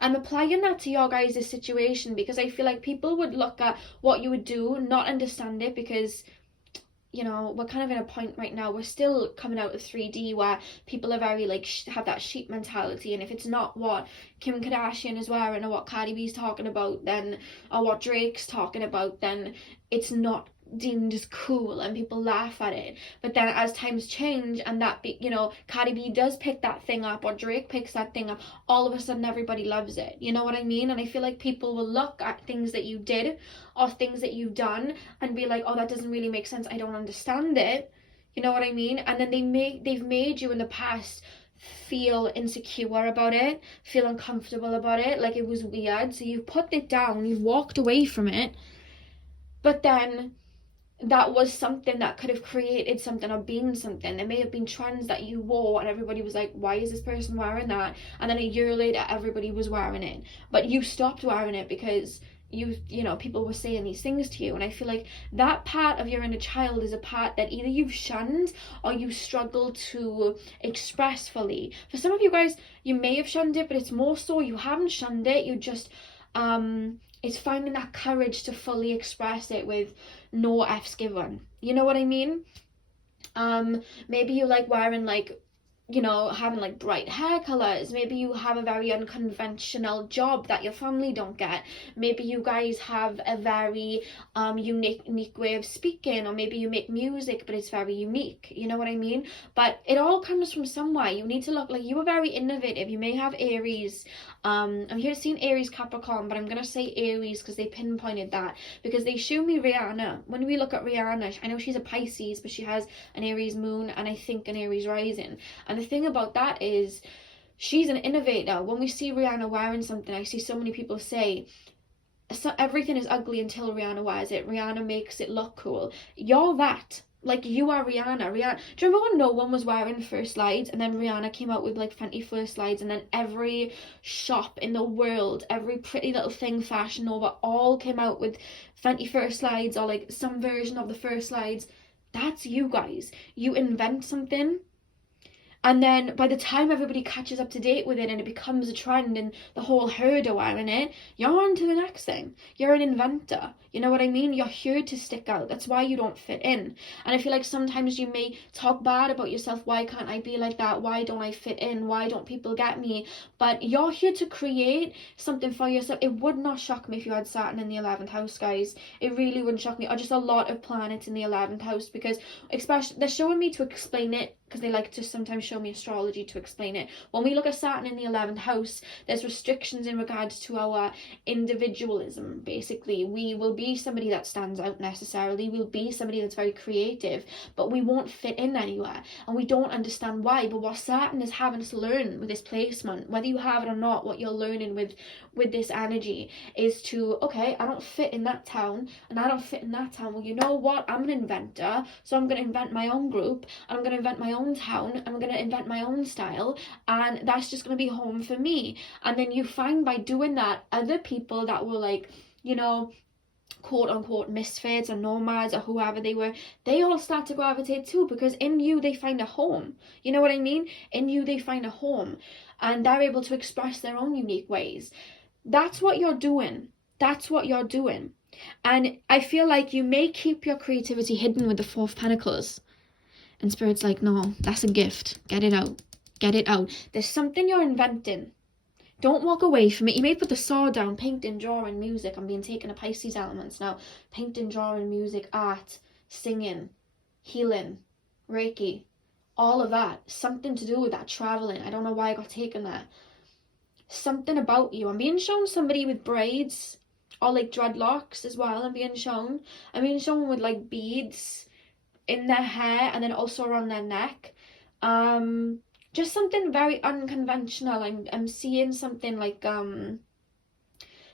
I'm applying that to your guys' situation because I feel like people would look at what you would do, not understand it, because, you know, we're kind of in a point right now, we're still coming out of 3D where people are very like have that sheep mentality, and if it's not what Kim Kardashian is wearing or what Cardi B's talking about, then, or what Drake's talking about, then it's not deemed as cool and people laugh at it. But then as times change and Cardi B does pick that thing up or Drake picks that thing up, all of a sudden everybody loves it. You know what I mean? And I feel like people will look at things that you did or things that you've done and be like, oh, that doesn't really make sense, I don't understand it. You know what I mean? And then they've made you in the past feel insecure about it, feel uncomfortable about it, like it was weird. So you put it down, you walked away from it, but then that was something that could have created something or been something. There may have been trends that you wore and everybody was like, why is this person wearing that? And then a year later everybody was wearing it, but you stopped wearing it because you know people were saying these things to you. And I feel like that part of your inner child is a part that either you've shunned or you struggle to express fully. For some of you guys, you may have shunned it, but it's more so you haven't shunned it, you just it's finding that courage to fully express it with no F's given. You know what I mean? Maybe you like wearing like, you know, having like bright hair colors. Maybe you have a very unconventional job that your family don't get. Maybe you guys have a very unique way of speaking, or maybe you make music but it's very unique. You know what I mean? But it all comes from somewhere. You need to look like you are very innovative. You may have Aries. I'm here seeing Aries Capricorn, but I'm gonna say Aries because they pinpointed that, because they show me Rihanna. When we look at Rihanna, I know she's a Pisces, but she has an Aries moon and I think an Aries rising. And the thing about that is she's an innovator. When we see Rihanna wearing something, I see so many people say, so everything is ugly until Rihanna wears it. Rihanna makes it look cool. You're that. Like, you are Rihanna. Do you remember when no one was wearing fur slides and then Rihanna came out with like Fenty fur slides, and then every shop in the world, every pretty little thing Fashion Nova all came out with Fenty fur slides or like some version of the fur slides? That's you guys. You invent something, and then by the time everybody catches up to date with it and it becomes a trend and the whole herd are wearing it, you're on to the next thing. You're an inventor. You know what I mean? You're here to stick out. That's why you don't fit in. And I feel like sometimes you may talk bad about yourself. Why can't I be like that? Why don't I fit in? Why don't people get me? But you're here to create something for yourself. It would not shock me if you had Saturn in the 11th house, guys. It really wouldn't shock me. Or just a lot of planets in the 11th house, because especially they're showing me to explain it because they like to sometimes show me astrology to explain it. When we look at Saturn in the 11th house, there's restrictions in regards to our individualism, basically. We will be somebody that stands out necessarily. We'll be somebody that's very creative, but we won't fit in anywhere. And we don't understand why. But what Saturn is having us learn with this placement, whether you have it or not, what you're learning with this energy is to, okay, I don't fit in that town, and I don't fit in that town. Well, you know what? I'm an inventor, so I'm going to invent my own group, and I'm going to invent my own town, and I'm going to invent my own style, and that's just going to be home for me. And then you find by doing that, other people that were like, you know, quote unquote misfits or nomads or whoever they were, they all start to gravitate too, because in you they find a home. You know what I mean? In you they find a home, and they're able to express their own unique ways. That's what you're doing. That's what you're doing. And I feel like you may keep your creativity hidden with the 4 of Pentacles. And Spirit's like, no, that's a gift. Get it out. Get it out. There's something you're inventing. Don't walk away from it. You may put the saw down, painting, drawing, music. I'm being taken to Pisces elements now. Painting, drawing, music, art, singing, healing, Reiki. All of that. Something to do with that. Traveling. I don't know why I got taken there. Something about you. I'm being shown somebody with braids or like dreadlocks as well. I'm being shown with like beads in their hair and then also around their neck. Just something very unconventional. I'm seeing something like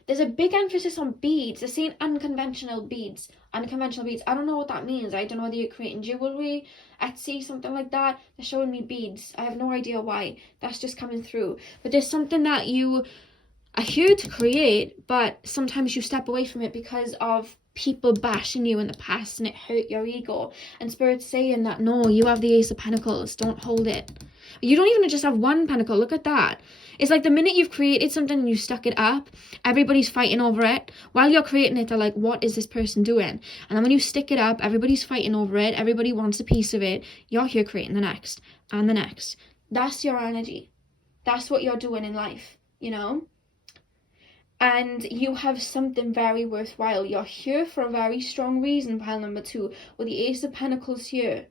there's a big emphasis on beads. They're saying unconventional beads. I don't know what that means. I don't know whether you're creating jewelry, Etsy, something like that. They're showing me beads. I have no idea why. That's just coming through. But there's something that you are here to create, but sometimes you step away from it because of people bashing you in the past and it hurt your ego. And Spirit's saying that, no, you have the Ace of Pentacles. Don't hold it. You don't even just have one pentacle. Look at that. It's like the minute you've created something and you stuck it up, everybody's fighting over it. While you're creating it, they're like, what is this person doing? And then when you stick it up, everybody's fighting over it. Everybody wants a piece of it. You're here creating the next and the next. That's your energy. That's what you're doing in life, you know? And you have something very worthwhile. You're here for a very strong reason, pile number 2, with the Ace of Pentacles here.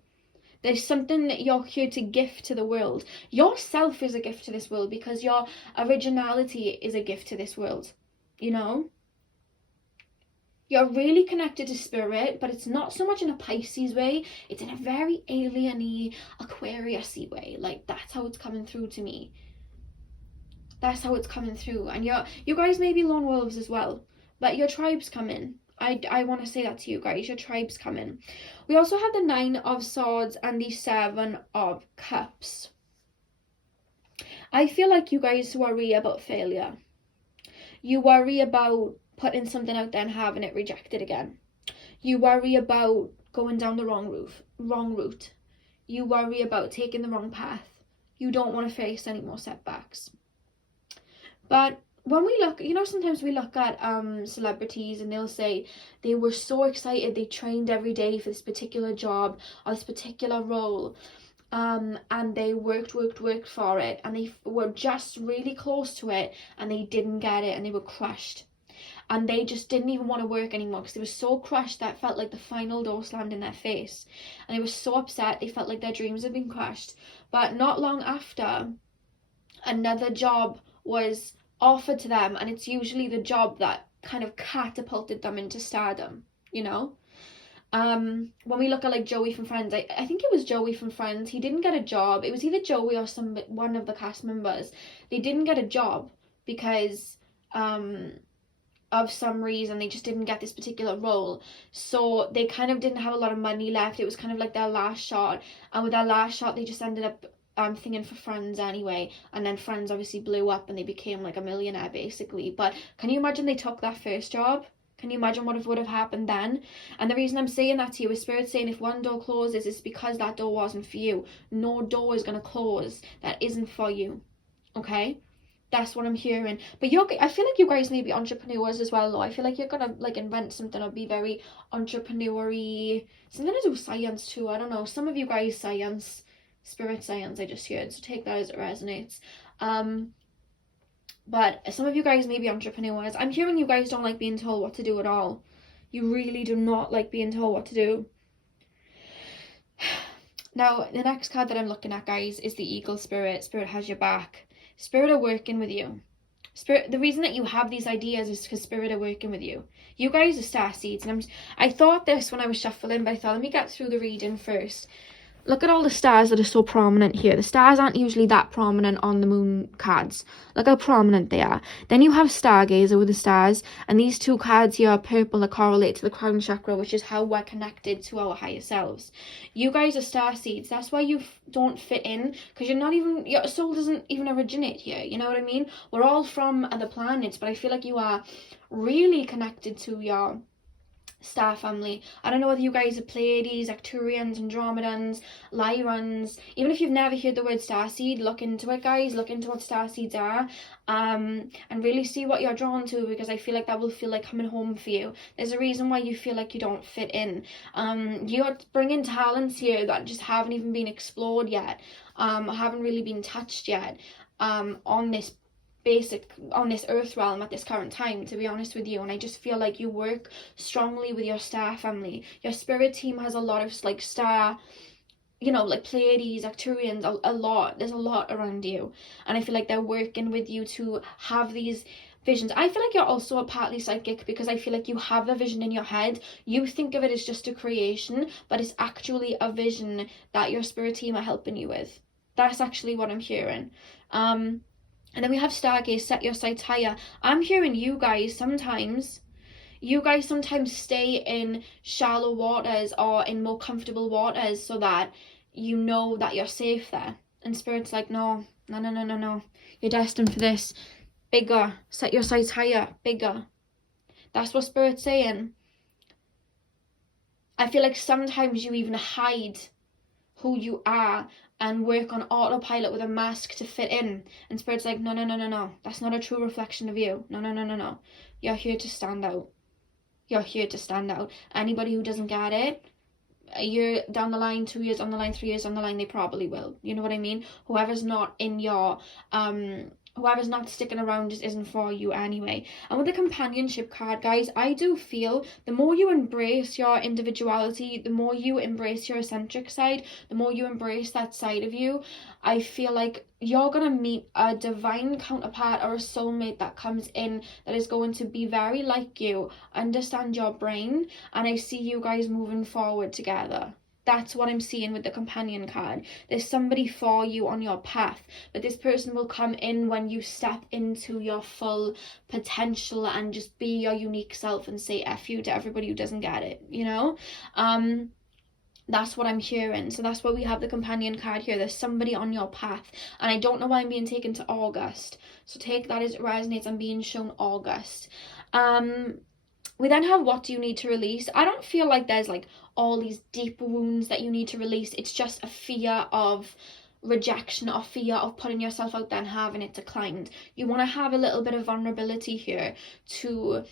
There's something that you're here to gift to the world. Yourself is a gift to this world because your originality is a gift to this world, you know? You're really connected to Spirit, but it's not so much in a Pisces way. It's in a very alien-y, Aquarius-y way. Like, that's how it's coming through to me. That's how it's coming through. And you guys may be lone wolves as well. But your tribe's coming. I want to say that to you guys. Your tribe's coming. We also have the 9 of Swords and the 7 of Cups. I feel like you guys worry about failure. You worry about putting something out there and having it rejected again. You worry about going down the wrong route. You worry about taking the wrong path. You don't want to face any more setbacks. But when we look, you know, sometimes we look at celebrities and they'll say they were so excited, they trained every day for this particular job or this particular role, and they worked for it, and they were just really close to it and they didn't get it and they were crushed. And they just didn't even want to work anymore because they were so crushed that it felt like the final door slammed in their face. And they were so upset, they felt like their dreams had been crushed. But not long after, another job was offered to them, and it's usually the job that kind of catapulted them into stardom, you know? When we look at like Joey from Friends, I think it was Joey from Friends, he didn't get a job. It was either Joey or one of the cast members. They didn't get a job because of some reason they just didn't get this particular role, so they kind of didn't have a lot of money left. It was kind of like their last shot, and with their last shot they just ended up thinking for Friends anyway, and then Friends obviously blew up and they became like a millionaire basically. But can you imagine they took that first job? Can you imagine what would have happened then? And the reason I'm saying that to you is Spirit saying if one door closes, it's because that door wasn't for you. No door is going to close that isn't for you, okay? That's what I'm hearing. But I feel like you guys may be entrepreneurs as well, though. I feel like you're gonna like invent something or be very entrepreneur-y. Something to do with science too. I don't know. Some of you guys science. Spirit science I just heard, so take that as it resonates. But some of you guys may be entrepreneurs. I'm hearing you guys don't like being told what to do at all. You really do not like being told what to do. Now, the next card that I'm looking at, guys, is the Eagle Spirit. Spirit has your back. Spirit are working with you. Spirit, the reason that you have these ideas is because Spirit are working with you. You guys are star seeds, and I thought this when I was shuffling, but I thought, let me get through the reading first. Look at all the stars that are so prominent here. The stars aren't usually that prominent on the moon cards. Look how prominent they are. Then you have Stargazer with the stars, and these two cards here are purple that correlate to the crown chakra, which is how we're connected to our higher selves. You guys are star seeds. That's why you don't fit in, because you're not even, your soul doesn't even originate here. You know what I mean? We're all from other planets, but I feel like you are really connected to your star family. I don't know whether you guys are Pleiades, Arcturians, Andromedans, Lyrans. Even if you've never heard the word starseed, look into it, guys. Look into what starseeds are, and really see what you're drawn to, because I feel like that will feel like coming home for you. There's a reason why you feel like you don't fit in. You're bringing talents here that just haven't even been explored yet, haven't really been touched yet, on this earth realm at this current time, to be honest with you. And I just feel like you work strongly with your star family. Your spirit team has a lot of like star, you know, like Pleiades, Arcturians, a lot. There's a lot around you, and I feel like they're working with you to have these visions. I feel like you're also a partly psychic, because I feel like you have a vision in your head. You think of it as just a creation, but it's actually a vision that your spirit team are helping you with. That's actually what I'm hearing. And then we have Stargaze, set your sights higher. I'm hearing you guys sometimes stay in shallow waters or in more comfortable waters so that you know that you're safe there. And Spirit's like, no. You're destined for this. Bigger. Set your sights higher. Bigger. That's what Spirit's saying. I feel like sometimes you even hide who you are and work on autopilot with a mask to fit in. And Spirit's like, no. That's not a true reflection of you. No. You're here to stand out. You're here to stand out. Anybody who doesn't get it, a year down the line, 2 years on the line, 3 years on the line, they probably will. You know what I mean? Whoever's not in your whoever's not sticking around just isn't for you anyway. And with the companionship card, guys, I do feel the more you embrace your individuality, the more you embrace your eccentric side, the more you embrace that side of you, I feel like you're gonna meet a divine counterpart or a soulmate that comes in that is going to be very like you, understand your brain, and I see you guys moving forward together. That's what I'm seeing with the companion card. There's somebody for you on your path, but this person will come in when you step into your full potential and just be your unique self and say F you to everybody who doesn't get it, you know? That's what I'm hearing. So that's why we have the companion card here. There's somebody on your path. And I don't know why I'm being taken to August. So take that as it resonates. I'm being shown August. We then have what do you need to release. I don't feel like there's like all these deep wounds that you need to release. It's just a fear of rejection or fear of putting yourself out there and having it declined. You want to have a little bit of vulnerability here to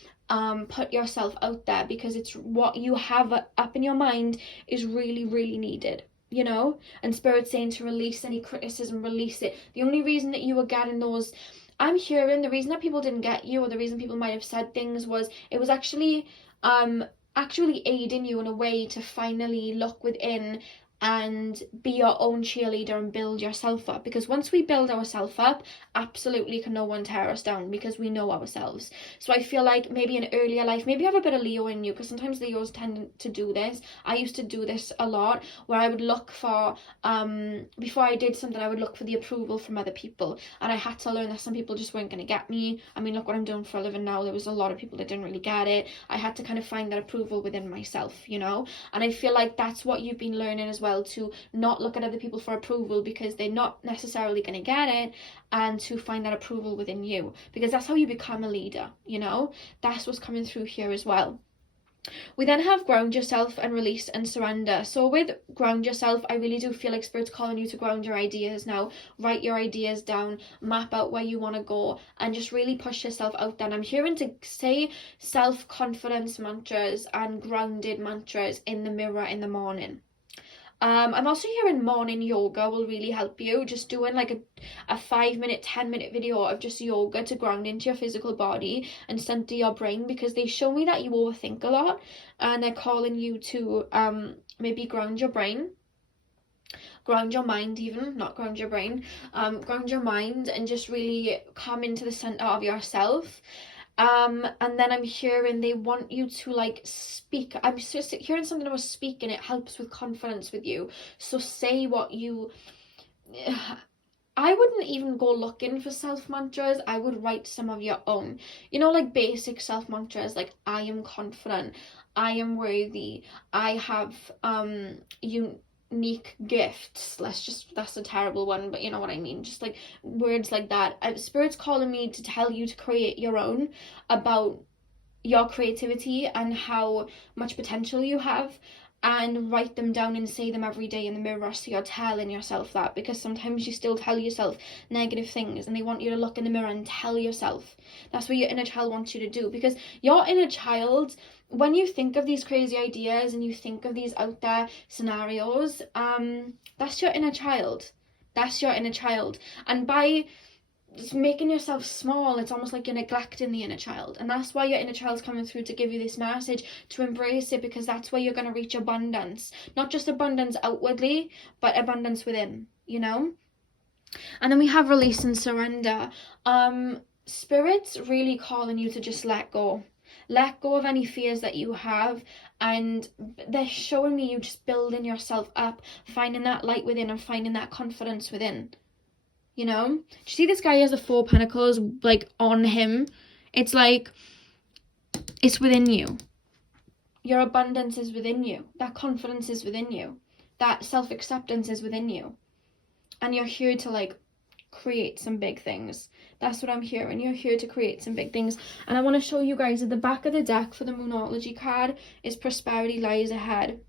put yourself out there, because it's what you have up in your mind is really, really needed, you know? And Spirit's saying to release any criticism, release it. The only reason that you were getting those, I'm hearing the reason that people didn't get you, or the reason people might have said things, was it was actually aiding you in a way to finally look within and be your own cheerleader and build yourself up. Because once we build ourselves up, absolutely can no one tear us down, because we know ourselves. So I feel like maybe in earlier life, maybe you have a bit of Leo in you, because sometimes Leos tend to do this. I used to do this a lot, where I would look for, before I did something, I would look for the approval from other people. And I had to learn that some people just weren't going to get me. I mean, look what I'm doing for a living now. There was a lot of people that didn't really get it. I had to kind of find that approval within myself, you know? And I feel like that's what you've been learning as well, to not look at other people for approval, because they're not necessarily going to get it, and to find that approval within you, because that's how you become a leader, you know? That's what's coming through here as well. We then have ground yourself and release and surrender. So with ground yourself, I really do feel like Spirit's calling you to ground your ideas now. Write your ideas down, map out where you want to go, and just really push yourself out there. And I'm hearing to say self-confidence mantras and grounded mantras in the mirror in the morning. I'm also hearing morning yoga will really help you. Just doing like a 5-minute, 10-minute video of just yoga to ground into your physical body and center your brain, because they show me that you overthink a lot, and they're calling you to maybe ground your brain. ground your mind, even not ground your brain, ground your mind and just really come into the center of yourself. And then I'm hearing they want you to like speak. I'm just hearing something about speak, and it helps with confidence with you. So say what you I wouldn't even go looking for self mantras. I would write some of your own. You know, like basic self mantras like I am confident, I am worthy, I have unique gifts. That's a terrible one, but you know what I mean. Just like words like that. Spirit's calling me to tell you to create your own about your creativity and how much potential you have, and write them down and say them every day in the mirror, so you're telling yourself that, because sometimes you still tell yourself negative things and they want you to look in the mirror and tell yourself. That's what your inner child wants you to do, because your inner child, when you think of these crazy ideas and you think of these out there scenarios, that's your inner child. That's your inner child. And by just making yourself small, it's almost like you're neglecting the inner child. And that's why your inner child's coming through to give you this message to embrace it, because that's where you're going to reach abundance. Not just abundance outwardly, but abundance within, you know? And then we have release and surrender. Spirit's really calling you to just let go. Let go of any fears that you have, and they're showing me you just building yourself up, finding that light within and finding that confidence within. You know, do you see this guy has the 4 pentacles like on him? It's like it's within you. Your abundance is within you. That confidence is within you. That self-acceptance is within you. And you're here to like create some big things. That's what I'm hearing. You're here to create some big things. And I want to show you guys at the back of the deck for the Moonology card is prosperity lies ahead.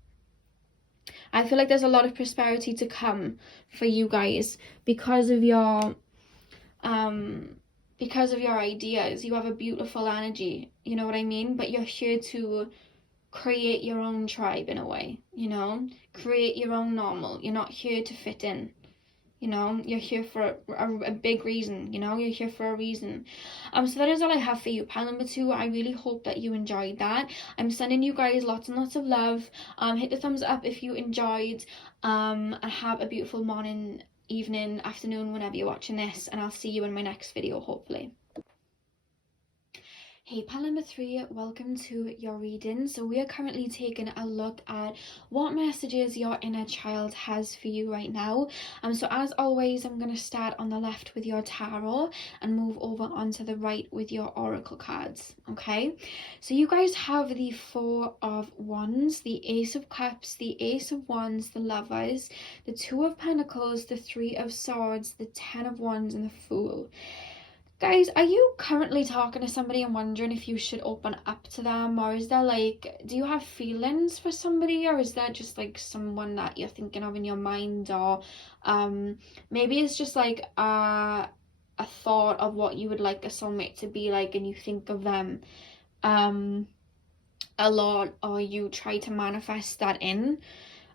I feel like there's a lot of prosperity to come for you guys because of your ideas. You have a beautiful energy, you know what I mean? But you're here to create your own tribe in a way, you know? Create your own normal. You're not here to fit in. You know, you're here for a big reason, you know, you're here for a reason. So that is all I have for you, pile number 2. I really hope that you enjoyed that. I'm sending you guys lots and lots of love. Hit the thumbs up if you enjoyed, and have a beautiful morning, evening, afternoon, whenever you're watching this, and I'll see you in my next video, hopefully. Hey pile number 3, welcome to your reading. So we are currently taking a look at what messages your inner child has for you right now. So as always, I'm going to start on the left with your tarot and move over onto the right with your oracle cards. Okay, so you guys have the 4 of Wands, the Ace of Cups, the Ace of Wands, the Lovers, the 2 of Pentacles, the 3 of Swords, the 10 of Wands, and the Fool. Guys, are you currently talking to somebody and wondering if you should open up to them, or is there like, do you have feelings for somebody, or is there just like someone that you're thinking of in your mind, or maybe it's just like a thought of what you would like a soulmate to be like, and you think of them a lot, or you try to manifest that in.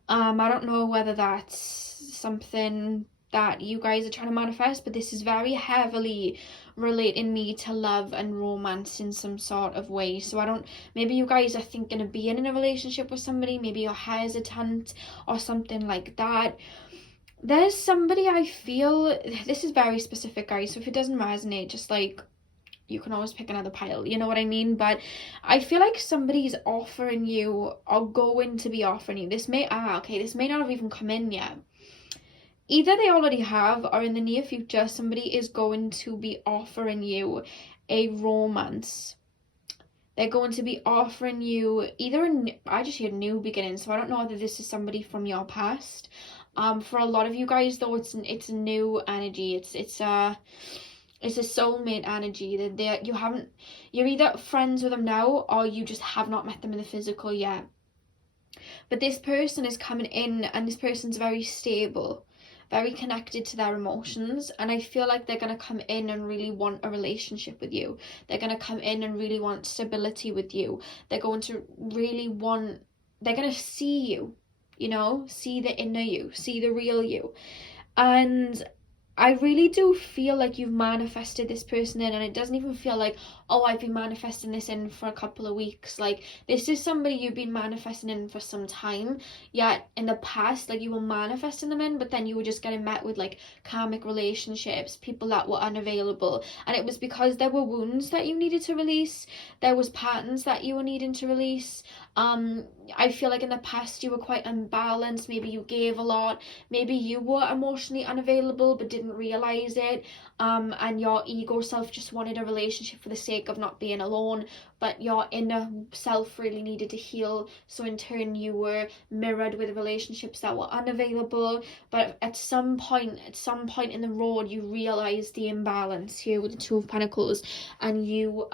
I don't know whether that's something that you guys are trying to manifest, but this is very heavily relating me to love and romance in some sort of way. So I don't, maybe you guys are thinking of being in a relationship with somebody, maybe you're hesitant or something like that. There's somebody, I feel, this is very specific, guys, so if it doesn't resonate, just like, you can always pick another pile, you know what I mean? But I feel like somebody's offering you, or going to be offering you, this may not have even come in yet. Either they already have, or in the near future, somebody is going to be offering you a romance. They're going to be offering you either I just hear new beginning, so I don't know whether this is somebody from your past. For a lot of you guys, though, it's a new energy. It's a soulmate energy. That you're either friends with them now, or you just have not met them in the physical yet. But this person is coming in, and this person's very stable, very connected to their emotions, and I feel like they're going to come in and really want a relationship with you. They're going to come in and really want stability with you. They're going to see you, you know, see the inner you, see the real you. And I really do feel like you've manifested this person in, and it doesn't even feel like, oh, I've been manifesting this in for a couple of weeks. Like, this is somebody you've been manifesting in for some time, yet in the past, like, you were manifesting them in, but then you were just getting met with like karmic relationships, people that were unavailable, and it was because there were wounds that you needed to release, there was patterns that you were needing to release. I feel like in the past you were quite unbalanced, maybe you gave a lot, maybe you were emotionally unavailable but didn't realize it, and your ego self just wanted a relationship for the sake of not being alone, but your inner self really needed to heal, so in turn you were mirrored with relationships that were unavailable. But at some point in the road, you realized the imbalance here with the Two of Pentacles, and you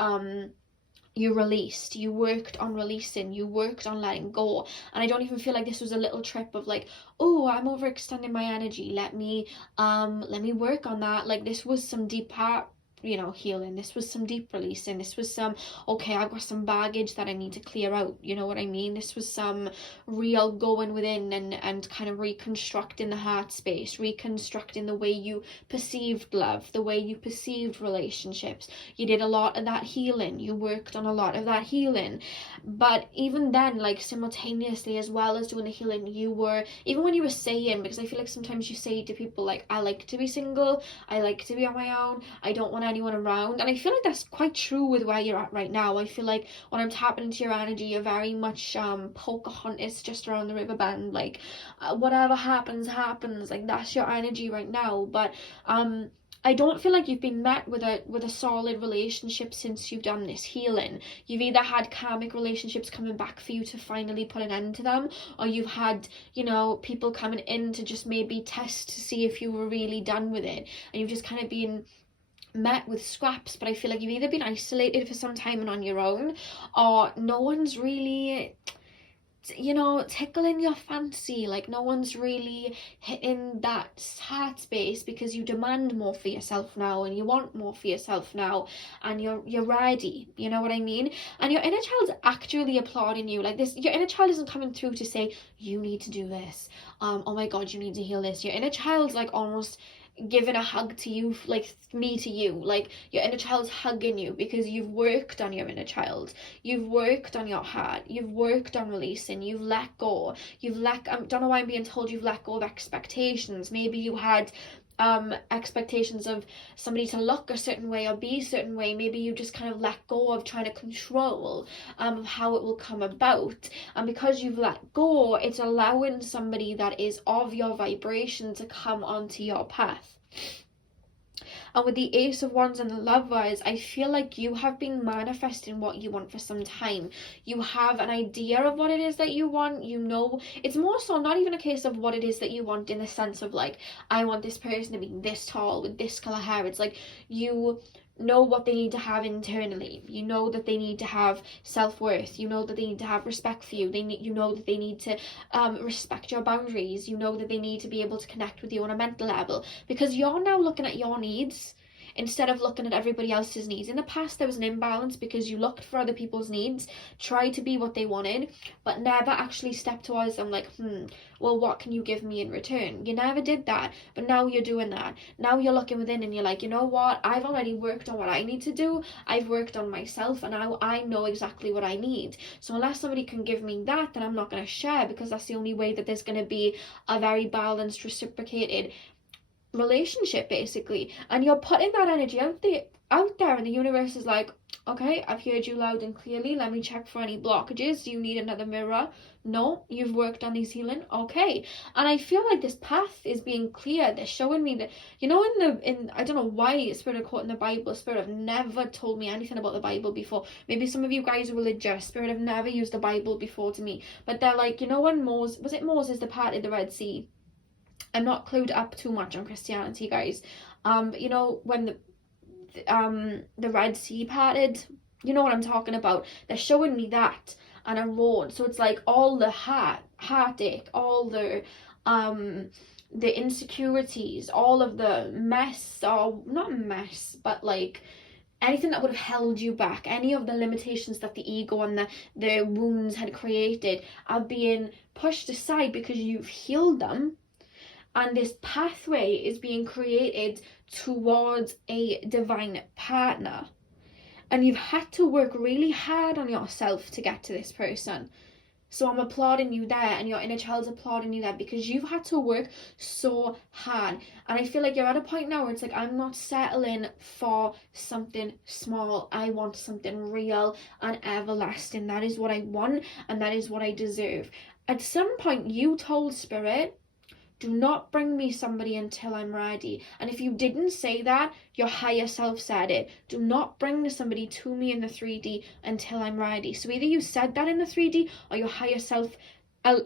released, you worked on releasing, you worked on letting go. And I don't even feel like this was a little trip of like, oh, I'm overextending my energy, let me work on that. Like, this was some deep heart, you know, healing. This was some deep releasing. This was some, okay, I've got some baggage that I need to clear out, you know what I mean? This was some real going within and kind of reconstructing the heart space, reconstructing the way you perceived love, the way you perceived relationships. You did a lot of that healing, you worked on a lot of that healing. But even then, like, simultaneously, as well as doing the healing, you were, even when you were saying, because I feel like sometimes you say to people like, I like to be single, I like to be on my own, I don't want anyone around. And I feel like that's quite true with where you're at right now. I feel like when I'm tapping into your energy, you're very much Pocahontas just around the river bend, like, whatever happens, like, that's your energy right now. But I don't feel like you've been met with a solid relationship since you've done this healing. You've either had karmic relationships coming back for you to finally put an end to them, or you've had, you know, people coming in to just maybe test to see if you were really done with it, and you've just kind of been met with scraps. But I feel like you've either been isolated for some time and on your own, or no one's really, you know, tickling your fancy. Like, no one's really hitting that heart space, because you demand more for yourself now, and you want more for yourself now, and you're ready, you know what I mean? And your inner child's actually applauding you. Like, this, your inner child isn't coming through to say you need to do this, oh my god, you need to heal this. Your inner child's like almost giving a hug to you, like me to you. Like, your inner child's hugging you because you've worked on your inner child, you've worked on your heart, you've worked on releasing, you've let go, I don't know why I'm being told you've let go of expectations. Maybe you had expectations of somebody to look a certain way or be a certain way. Maybe you just kind of let go of trying to control how it will come about, and because you've let go, it's allowing somebody that is of your vibration to come onto your path. And with the Ace of Wands and the Lovers, I feel like you have been manifesting what you want for some time. You have an idea of what it is that you want. You know, it's more so not even a case of what it is that you want in the sense of like, I want this person to be this tall with this colour hair. It's like, you know what they need to have internally. You know that they need to have self-worth. You know that they need to have respect for you. You know that they need to respect your boundaries. You know that they need to be able to connect with you on a mental level, because you're now looking at your needs instead of looking at everybody else's needs. In the past, there was an imbalance because you looked for other people's needs, tried to be what they wanted, but never actually stepped towards them like, well, what can you give me in return? You never did that, but now you're doing that. Now you're looking within and you're like, you know what? I've already worked on what I need to do. I've worked on myself, and now I know exactly what I need. So unless somebody can give me that, then I'm not going to share, because that's the only way that there's going to be a very balanced, reciprocated relationship, basically. And you're putting that energy out there, and the universe is like, okay, I've heard you loud and clearly, let me check for any blockages. Do you need another mirror? No, you've worked on these healing. Okay. And I feel like this path is being clear. They're showing me that, you know, in I don't know why Spirit are quoting the Bible. Spirit have never told me anything about the Bible before. Maybe some of you guys are religious. Spirit have never used the Bible before to me, but they're like, you know, when Moses that parted the Red Sea? I'm not clued up too much on Christianity, guys. You know, when the Red Sea parted, you know what I'm talking about. They're showing me that and a road. So it's like all the heartache, all the insecurities, all of the mess, or not mess, but like anything that would have held you back, any of the limitations that the ego and the wounds had created are being pushed aside because you've healed them. And this pathway is being created towards a divine partner. and you've had to work really hard on yourself to get to this person. So I'm applauding you there, and your inner child's applauding you there, because you've had to work so hard. And I feel like you're at a point now where it's like, I'm not settling for something small. I want something real and everlasting. That is what I want, and that is what I deserve. At some point, you told Spirit, do not bring me somebody until I'm ready. And if you didn't say that, your higher self said it. Do not bring somebody to me in the 3D until I'm ready. So either you said that in the 3D, or your higher self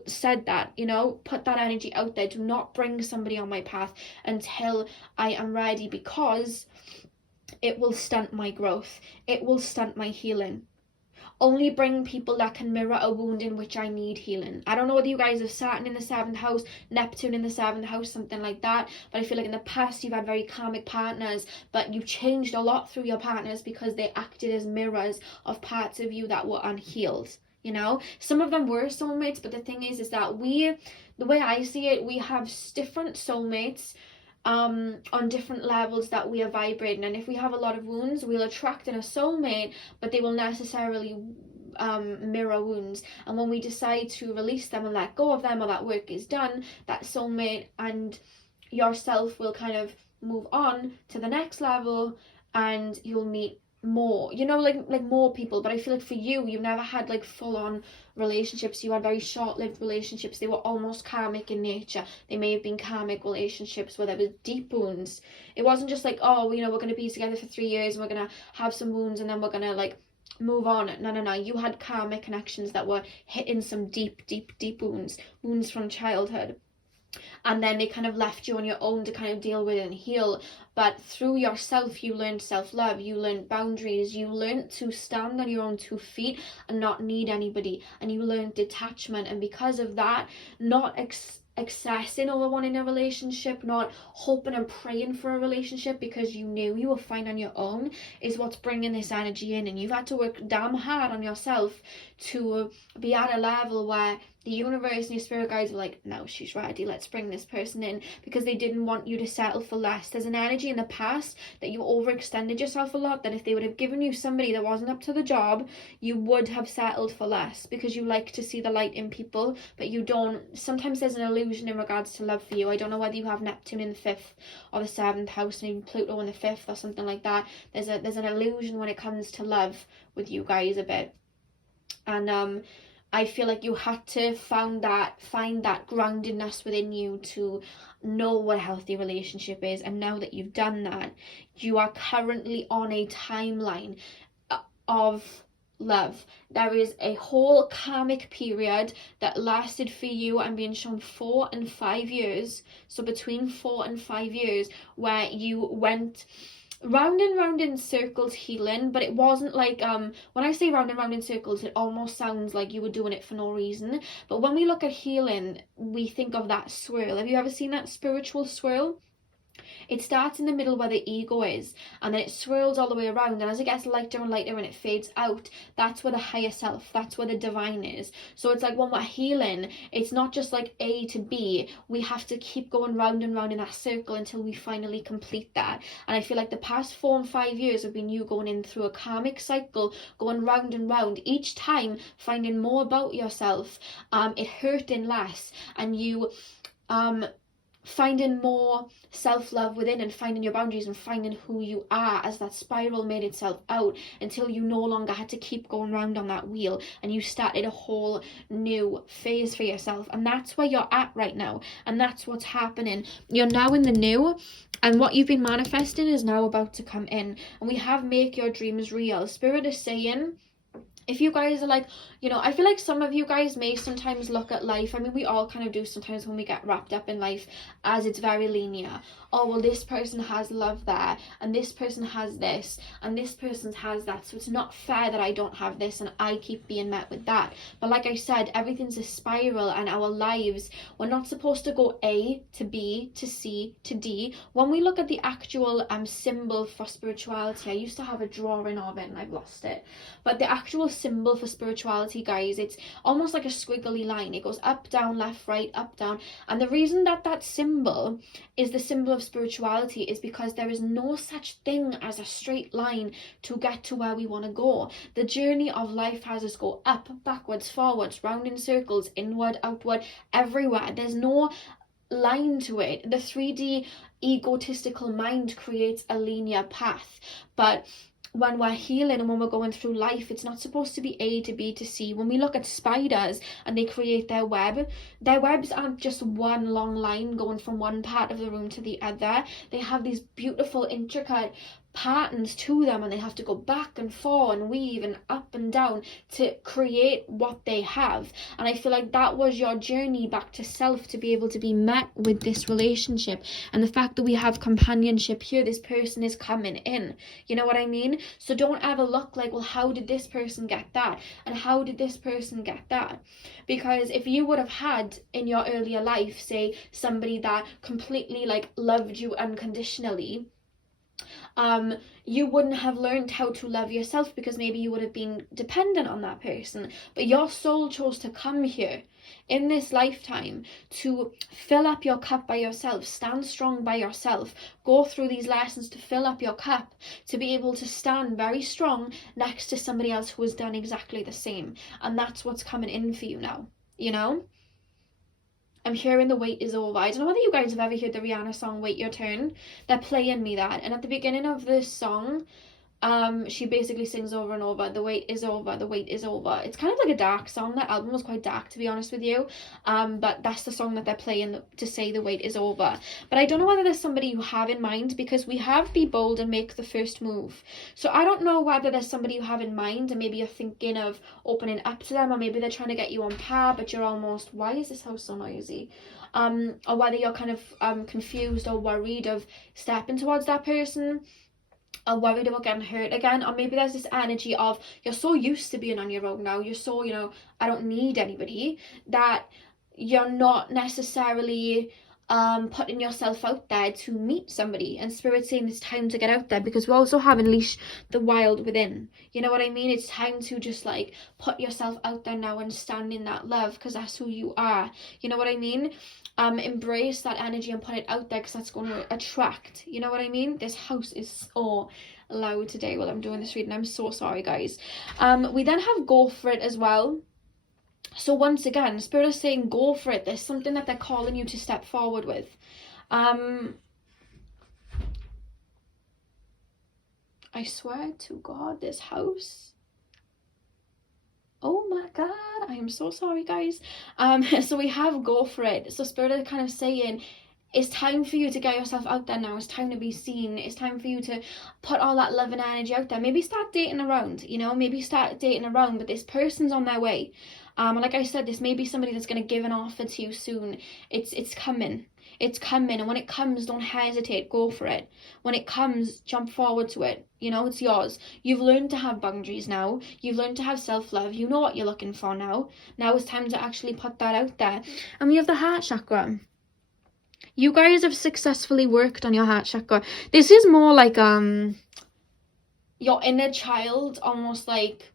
said that, you know, put that energy out there. Do not bring somebody on my path until I am ready, because it will stunt my growth. It will stunt my healing. Only bring people that can mirror a wound in which I need healing. I don't know whether you guys have Saturn in the 7th house, Neptune in the 7th house, something like that. But I feel like in the past you've had very karmic partners, but you've changed a lot through your partners because they acted as mirrors of parts of you that were unhealed. You know, some of them were soulmates, but the thing is that the way I see it, we have different soulmates on different levels that we are vibrating. And if we have a lot of wounds, we'll attract in a soulmate, but they will necessarily mirror wounds. And when we decide to release them and let go of them, or that work is done, that soulmate and yourself will kind of move on to the next level, and you'll meet more, you know, like more people. But I feel like for you've never had like full-on relationships. You had very short-lived relationships. They were almost karmic in nature. They may have been karmic relationships where there was deep wounds. It wasn't just like, oh, you know, we're going to be together for 3 years and we're going to have some wounds and then we're going to like move on. No. You had karmic connections that were hitting some deep wounds from childhood. And then they kind of left you on your own to kind of deal with it and heal. But through yourself, you learned self-love, you learned boundaries, you learned to stand on your own 2 feet and not need anybody, and you learned detachment. And because of that, not accessing over wanting a relationship, not hoping and praying for a relationship because you knew you were fine on your own, is what's bringing this energy in. And you've had to work damn hard on yourself to be at a level where the universe and your spirit guides were like, no, she's ready, let's bring this person in, because they didn't want you to settle for less. There's an energy in the past that you overextended yourself a lot, that if they would have given you somebody that wasn't up to the job, you would have settled for less, because you like to see the light in people, but you don't. Sometimes there's an illusion in regards to love for you. I don't know whether you have Neptune in the 5th or the 7th house, and even Pluto in the 5th or something like that. There's an illusion when it comes to love with you guys a bit. And I feel like you had to find that groundedness within you to know what a healthy relationship is. And now that you've done that, you are currently on a timeline of love. There is a whole karmic period that lasted for you, I'm being shown 4 and 5 years. So between 4 and 5 years, where you went round and round in circles healing. But it wasn't like, when I say round and round in circles, it almost sounds like you were doing it for no reason. But when we look at healing, we think of that swirl. Have you ever seen that spiritual swirl? It starts in the middle where the ego is, and then it swirls all the way around, and as it gets lighter and lighter and it fades out, that's where the higher self, that's where the divine is. So it's like when we're healing, it's not just like A to B. We have to keep going round and round in that circle until we finally complete that. And I feel like the past 4 and 5 years have been you going in through a karmic cycle, going round and round, each time finding more about yourself, it hurting less, and you finding more self-love within, and finding your boundaries and finding who you are as that spiral made itself out, until you no longer had to keep going round on that wheel, and you started a whole new phase for yourself. And that's where you're at right now, and that's what's happening. You're now in the new, and what you've been manifesting is now about to come in. And we have make your dreams real. Spirit is saying, if you guys are like, you know, I feel like some of you guys may sometimes look at life, I mean, we all kind of do sometimes when we get wrapped up in life, as it's very linear. Oh, well, this person has love there, and this person has this, and this person has that, so it's not fair that I don't have this and I keep being met with that. But like I said, everything's a spiral, and our lives, we're not supposed to go A to B to C to D. When we look at the actual symbol for spirituality, I used to have a drawing of it and I've lost it, but the actual symbol for spirituality, guys. It's almost like a squiggly line. It goes up, down, left, right, up, down. And the reason that that symbol is the symbol of spirituality is because there is no such thing as a straight line to get to where we want to go. The journey of life has us go up, backwards, forwards, round in circles, inward, outward, everywhere. There's no line to it. The 3D egotistical mind creates a linear path, but when we're healing and when we're going through life, it's not supposed to be A to B to C. When we look at spiders and they create their webs aren't just one long line going from one part of the room to the other. They have these beautiful, intricate patterns to them, and they have to go back and forth and weave and up and down to create what they have. And I feel like that was your journey back to self, to be able to be met with this relationship, and the fact that we have companionship here, this person is coming in, you know what I mean? So don't ever look like, well, how did this person get that, and how did this person get that? Because if you would have had in your earlier life, say, somebody that completely like loved you unconditionally, you wouldn't have learned how to love yourself, because maybe you would have been dependent on that person. But your soul chose to come here in this lifetime to fill up your cup by yourself, stand strong by yourself, go through these lessons to fill up your cup, to be able to stand very strong next to somebody else who has done exactly the same. And that's what's coming in for you now, you know? I'm hearing the wait is over. I don't know whether you guys have ever heard the Rihanna song, Wait Your Turn. They're playing me that. And at the beginning of this song, she basically sings over and over, the wait is over, the wait is over. It's kind of like a dark song. That album was quite dark, to be honest with you. But that's the song that they're playing to say the wait is over. But I don't know whether there's somebody you have in mind, because we have be bold and make the first move. So I don't know whether there's somebody you have in mind and maybe you're thinking of opening up to them, or maybe they're trying to get you on par, but you're almost, why is this house so noisy? Or whether you're kind of confused or worried of stepping towards that person, are worried about getting hurt again. Or maybe there's this energy of you're so used to being on your own now, you're so, you know, I don't need anybody, that you're not necessarily putting yourself out there to meet somebody. And Spirit's saying it's time to get out there, because we also have unleashed the wild within, you know what I mean? It's time to just like put yourself out there now and stand in that love, because that's who you are, you know what I mean? Embrace that energy and put it out there, because that's going to attract, you know what I mean? This house is so loud today while I'm doing this reading. I'm so sorry, guys. We then have go for it as well. So once again, Spirit is saying go for it. There's something that they're calling you to step forward with. I swear to God, this house, oh my God, I am so sorry, guys. So we have go for it. So Spirit is kind of saying it's time for you to get yourself out there now. It's time to be seen. It's time for you to put all that love and energy out there. Maybe start dating around, you know, maybe start dating around, but this person's on their way. And like I said, this may be somebody that's going to give an offer to you soon. It's coming. It's coming. And when it comes, don't hesitate. Go for it. When it comes, jump forward to it. You know, it's yours. You've learned to have boundaries now. You've learned to have self-love. You know what you're looking for now. Now it's time to actually put that out there. And we have the heart chakra. You guys have successfully worked on your heart chakra. This is more like your inner child almost like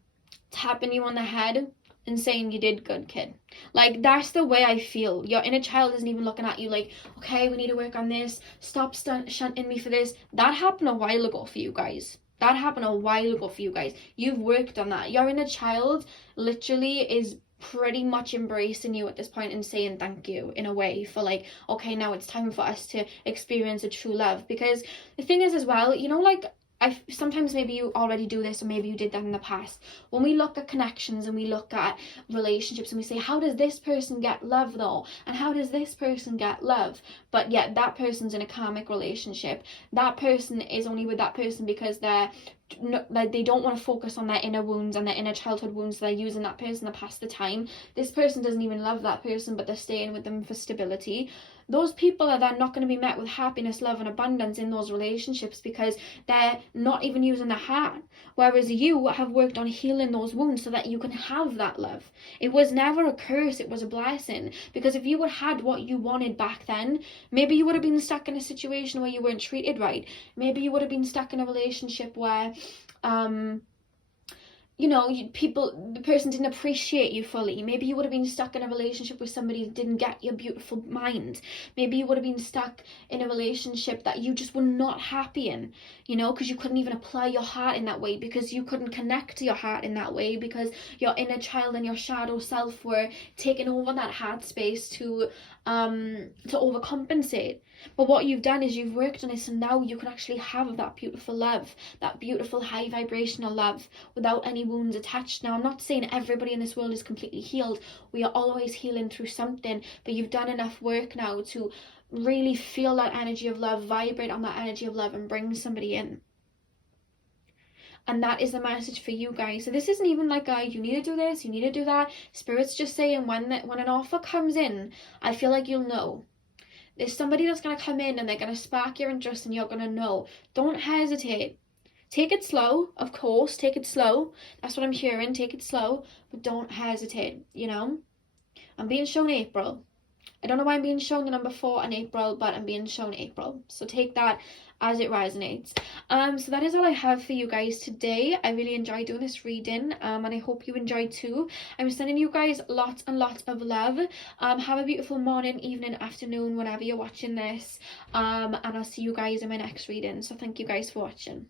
tapping you on the head and saying you did good, kid. Like, that's the way I feel. Your inner child isn't even looking at you like, okay, we need to work on this, stop shunting me for this. That happened a while ago for you guys. That happened a while ago for you guys. You've worked on that. Your inner child literally is pretty much embracing you at this point and saying thank you in a way for like, okay, now it's time for us to experience a true love. Because the thing is as well, you know, like, sometimes maybe you already do this, or maybe you did that in the past. When we look at connections and we look at relationships and we say, how does this person get love though? And how does this person get love? But yet that person's in a karmic relationship. That person is only with that person because they don't want to focus on their inner wounds and their inner childhood wounds. So they're using that person to pass the time. This person doesn't even love that person, but they're staying with them for stability. Those people are then not going to be met with happiness, love and abundance in those relationships, because they're not even using their heart. Whereas you have worked on healing those wounds so that you can have that love. It was never a curse, it was a blessing. Because if you would have had what you wanted back then, maybe you would have been stuck in a situation where you weren't treated right. Maybe you would have been stuck in a relationship where you know, the person didn't appreciate you fully. Maybe you would have been stuck in a relationship with somebody that didn't get your beautiful mind. Maybe you would have been stuck in a relationship that you just were not happy in, you know, because you couldn't even apply your heart in that way, because you couldn't connect to your heart in that way, because your inner child and your shadow self were taking over that heart space to overcompensate. But what you've done is you've worked on it, so now you can actually have that beautiful love, that beautiful high vibrational love without any wounds attached. Now, I'm not saying everybody in this world is completely healed. We are always healing through something, but you've done enough work now to really feel that energy of love, vibrate on that energy of love, and bring somebody in. And that is the message for you guys. So this isn't even like you need to do this, you need to do that. Spirit's just saying when an offer comes in, I feel like you'll know. There's somebody that's going to come in and they're going to spark your interest, and you're going to know. Don't hesitate. Take it slow, of course, take it slow. That's what I'm hearing, take it slow, but don't hesitate, you know? I'm being shown April. I don't know why I'm being shown the number 4 in April, but I'm being shown April. So take that as it resonates. So that is all I have for you guys today. I really enjoyed doing this reading, and I hope you enjoyed too. I'm sending you guys lots and lots of love. Have a beautiful morning, evening, afternoon, whenever you're watching this. And I'll see you guys in my next reading. So thank you guys for watching.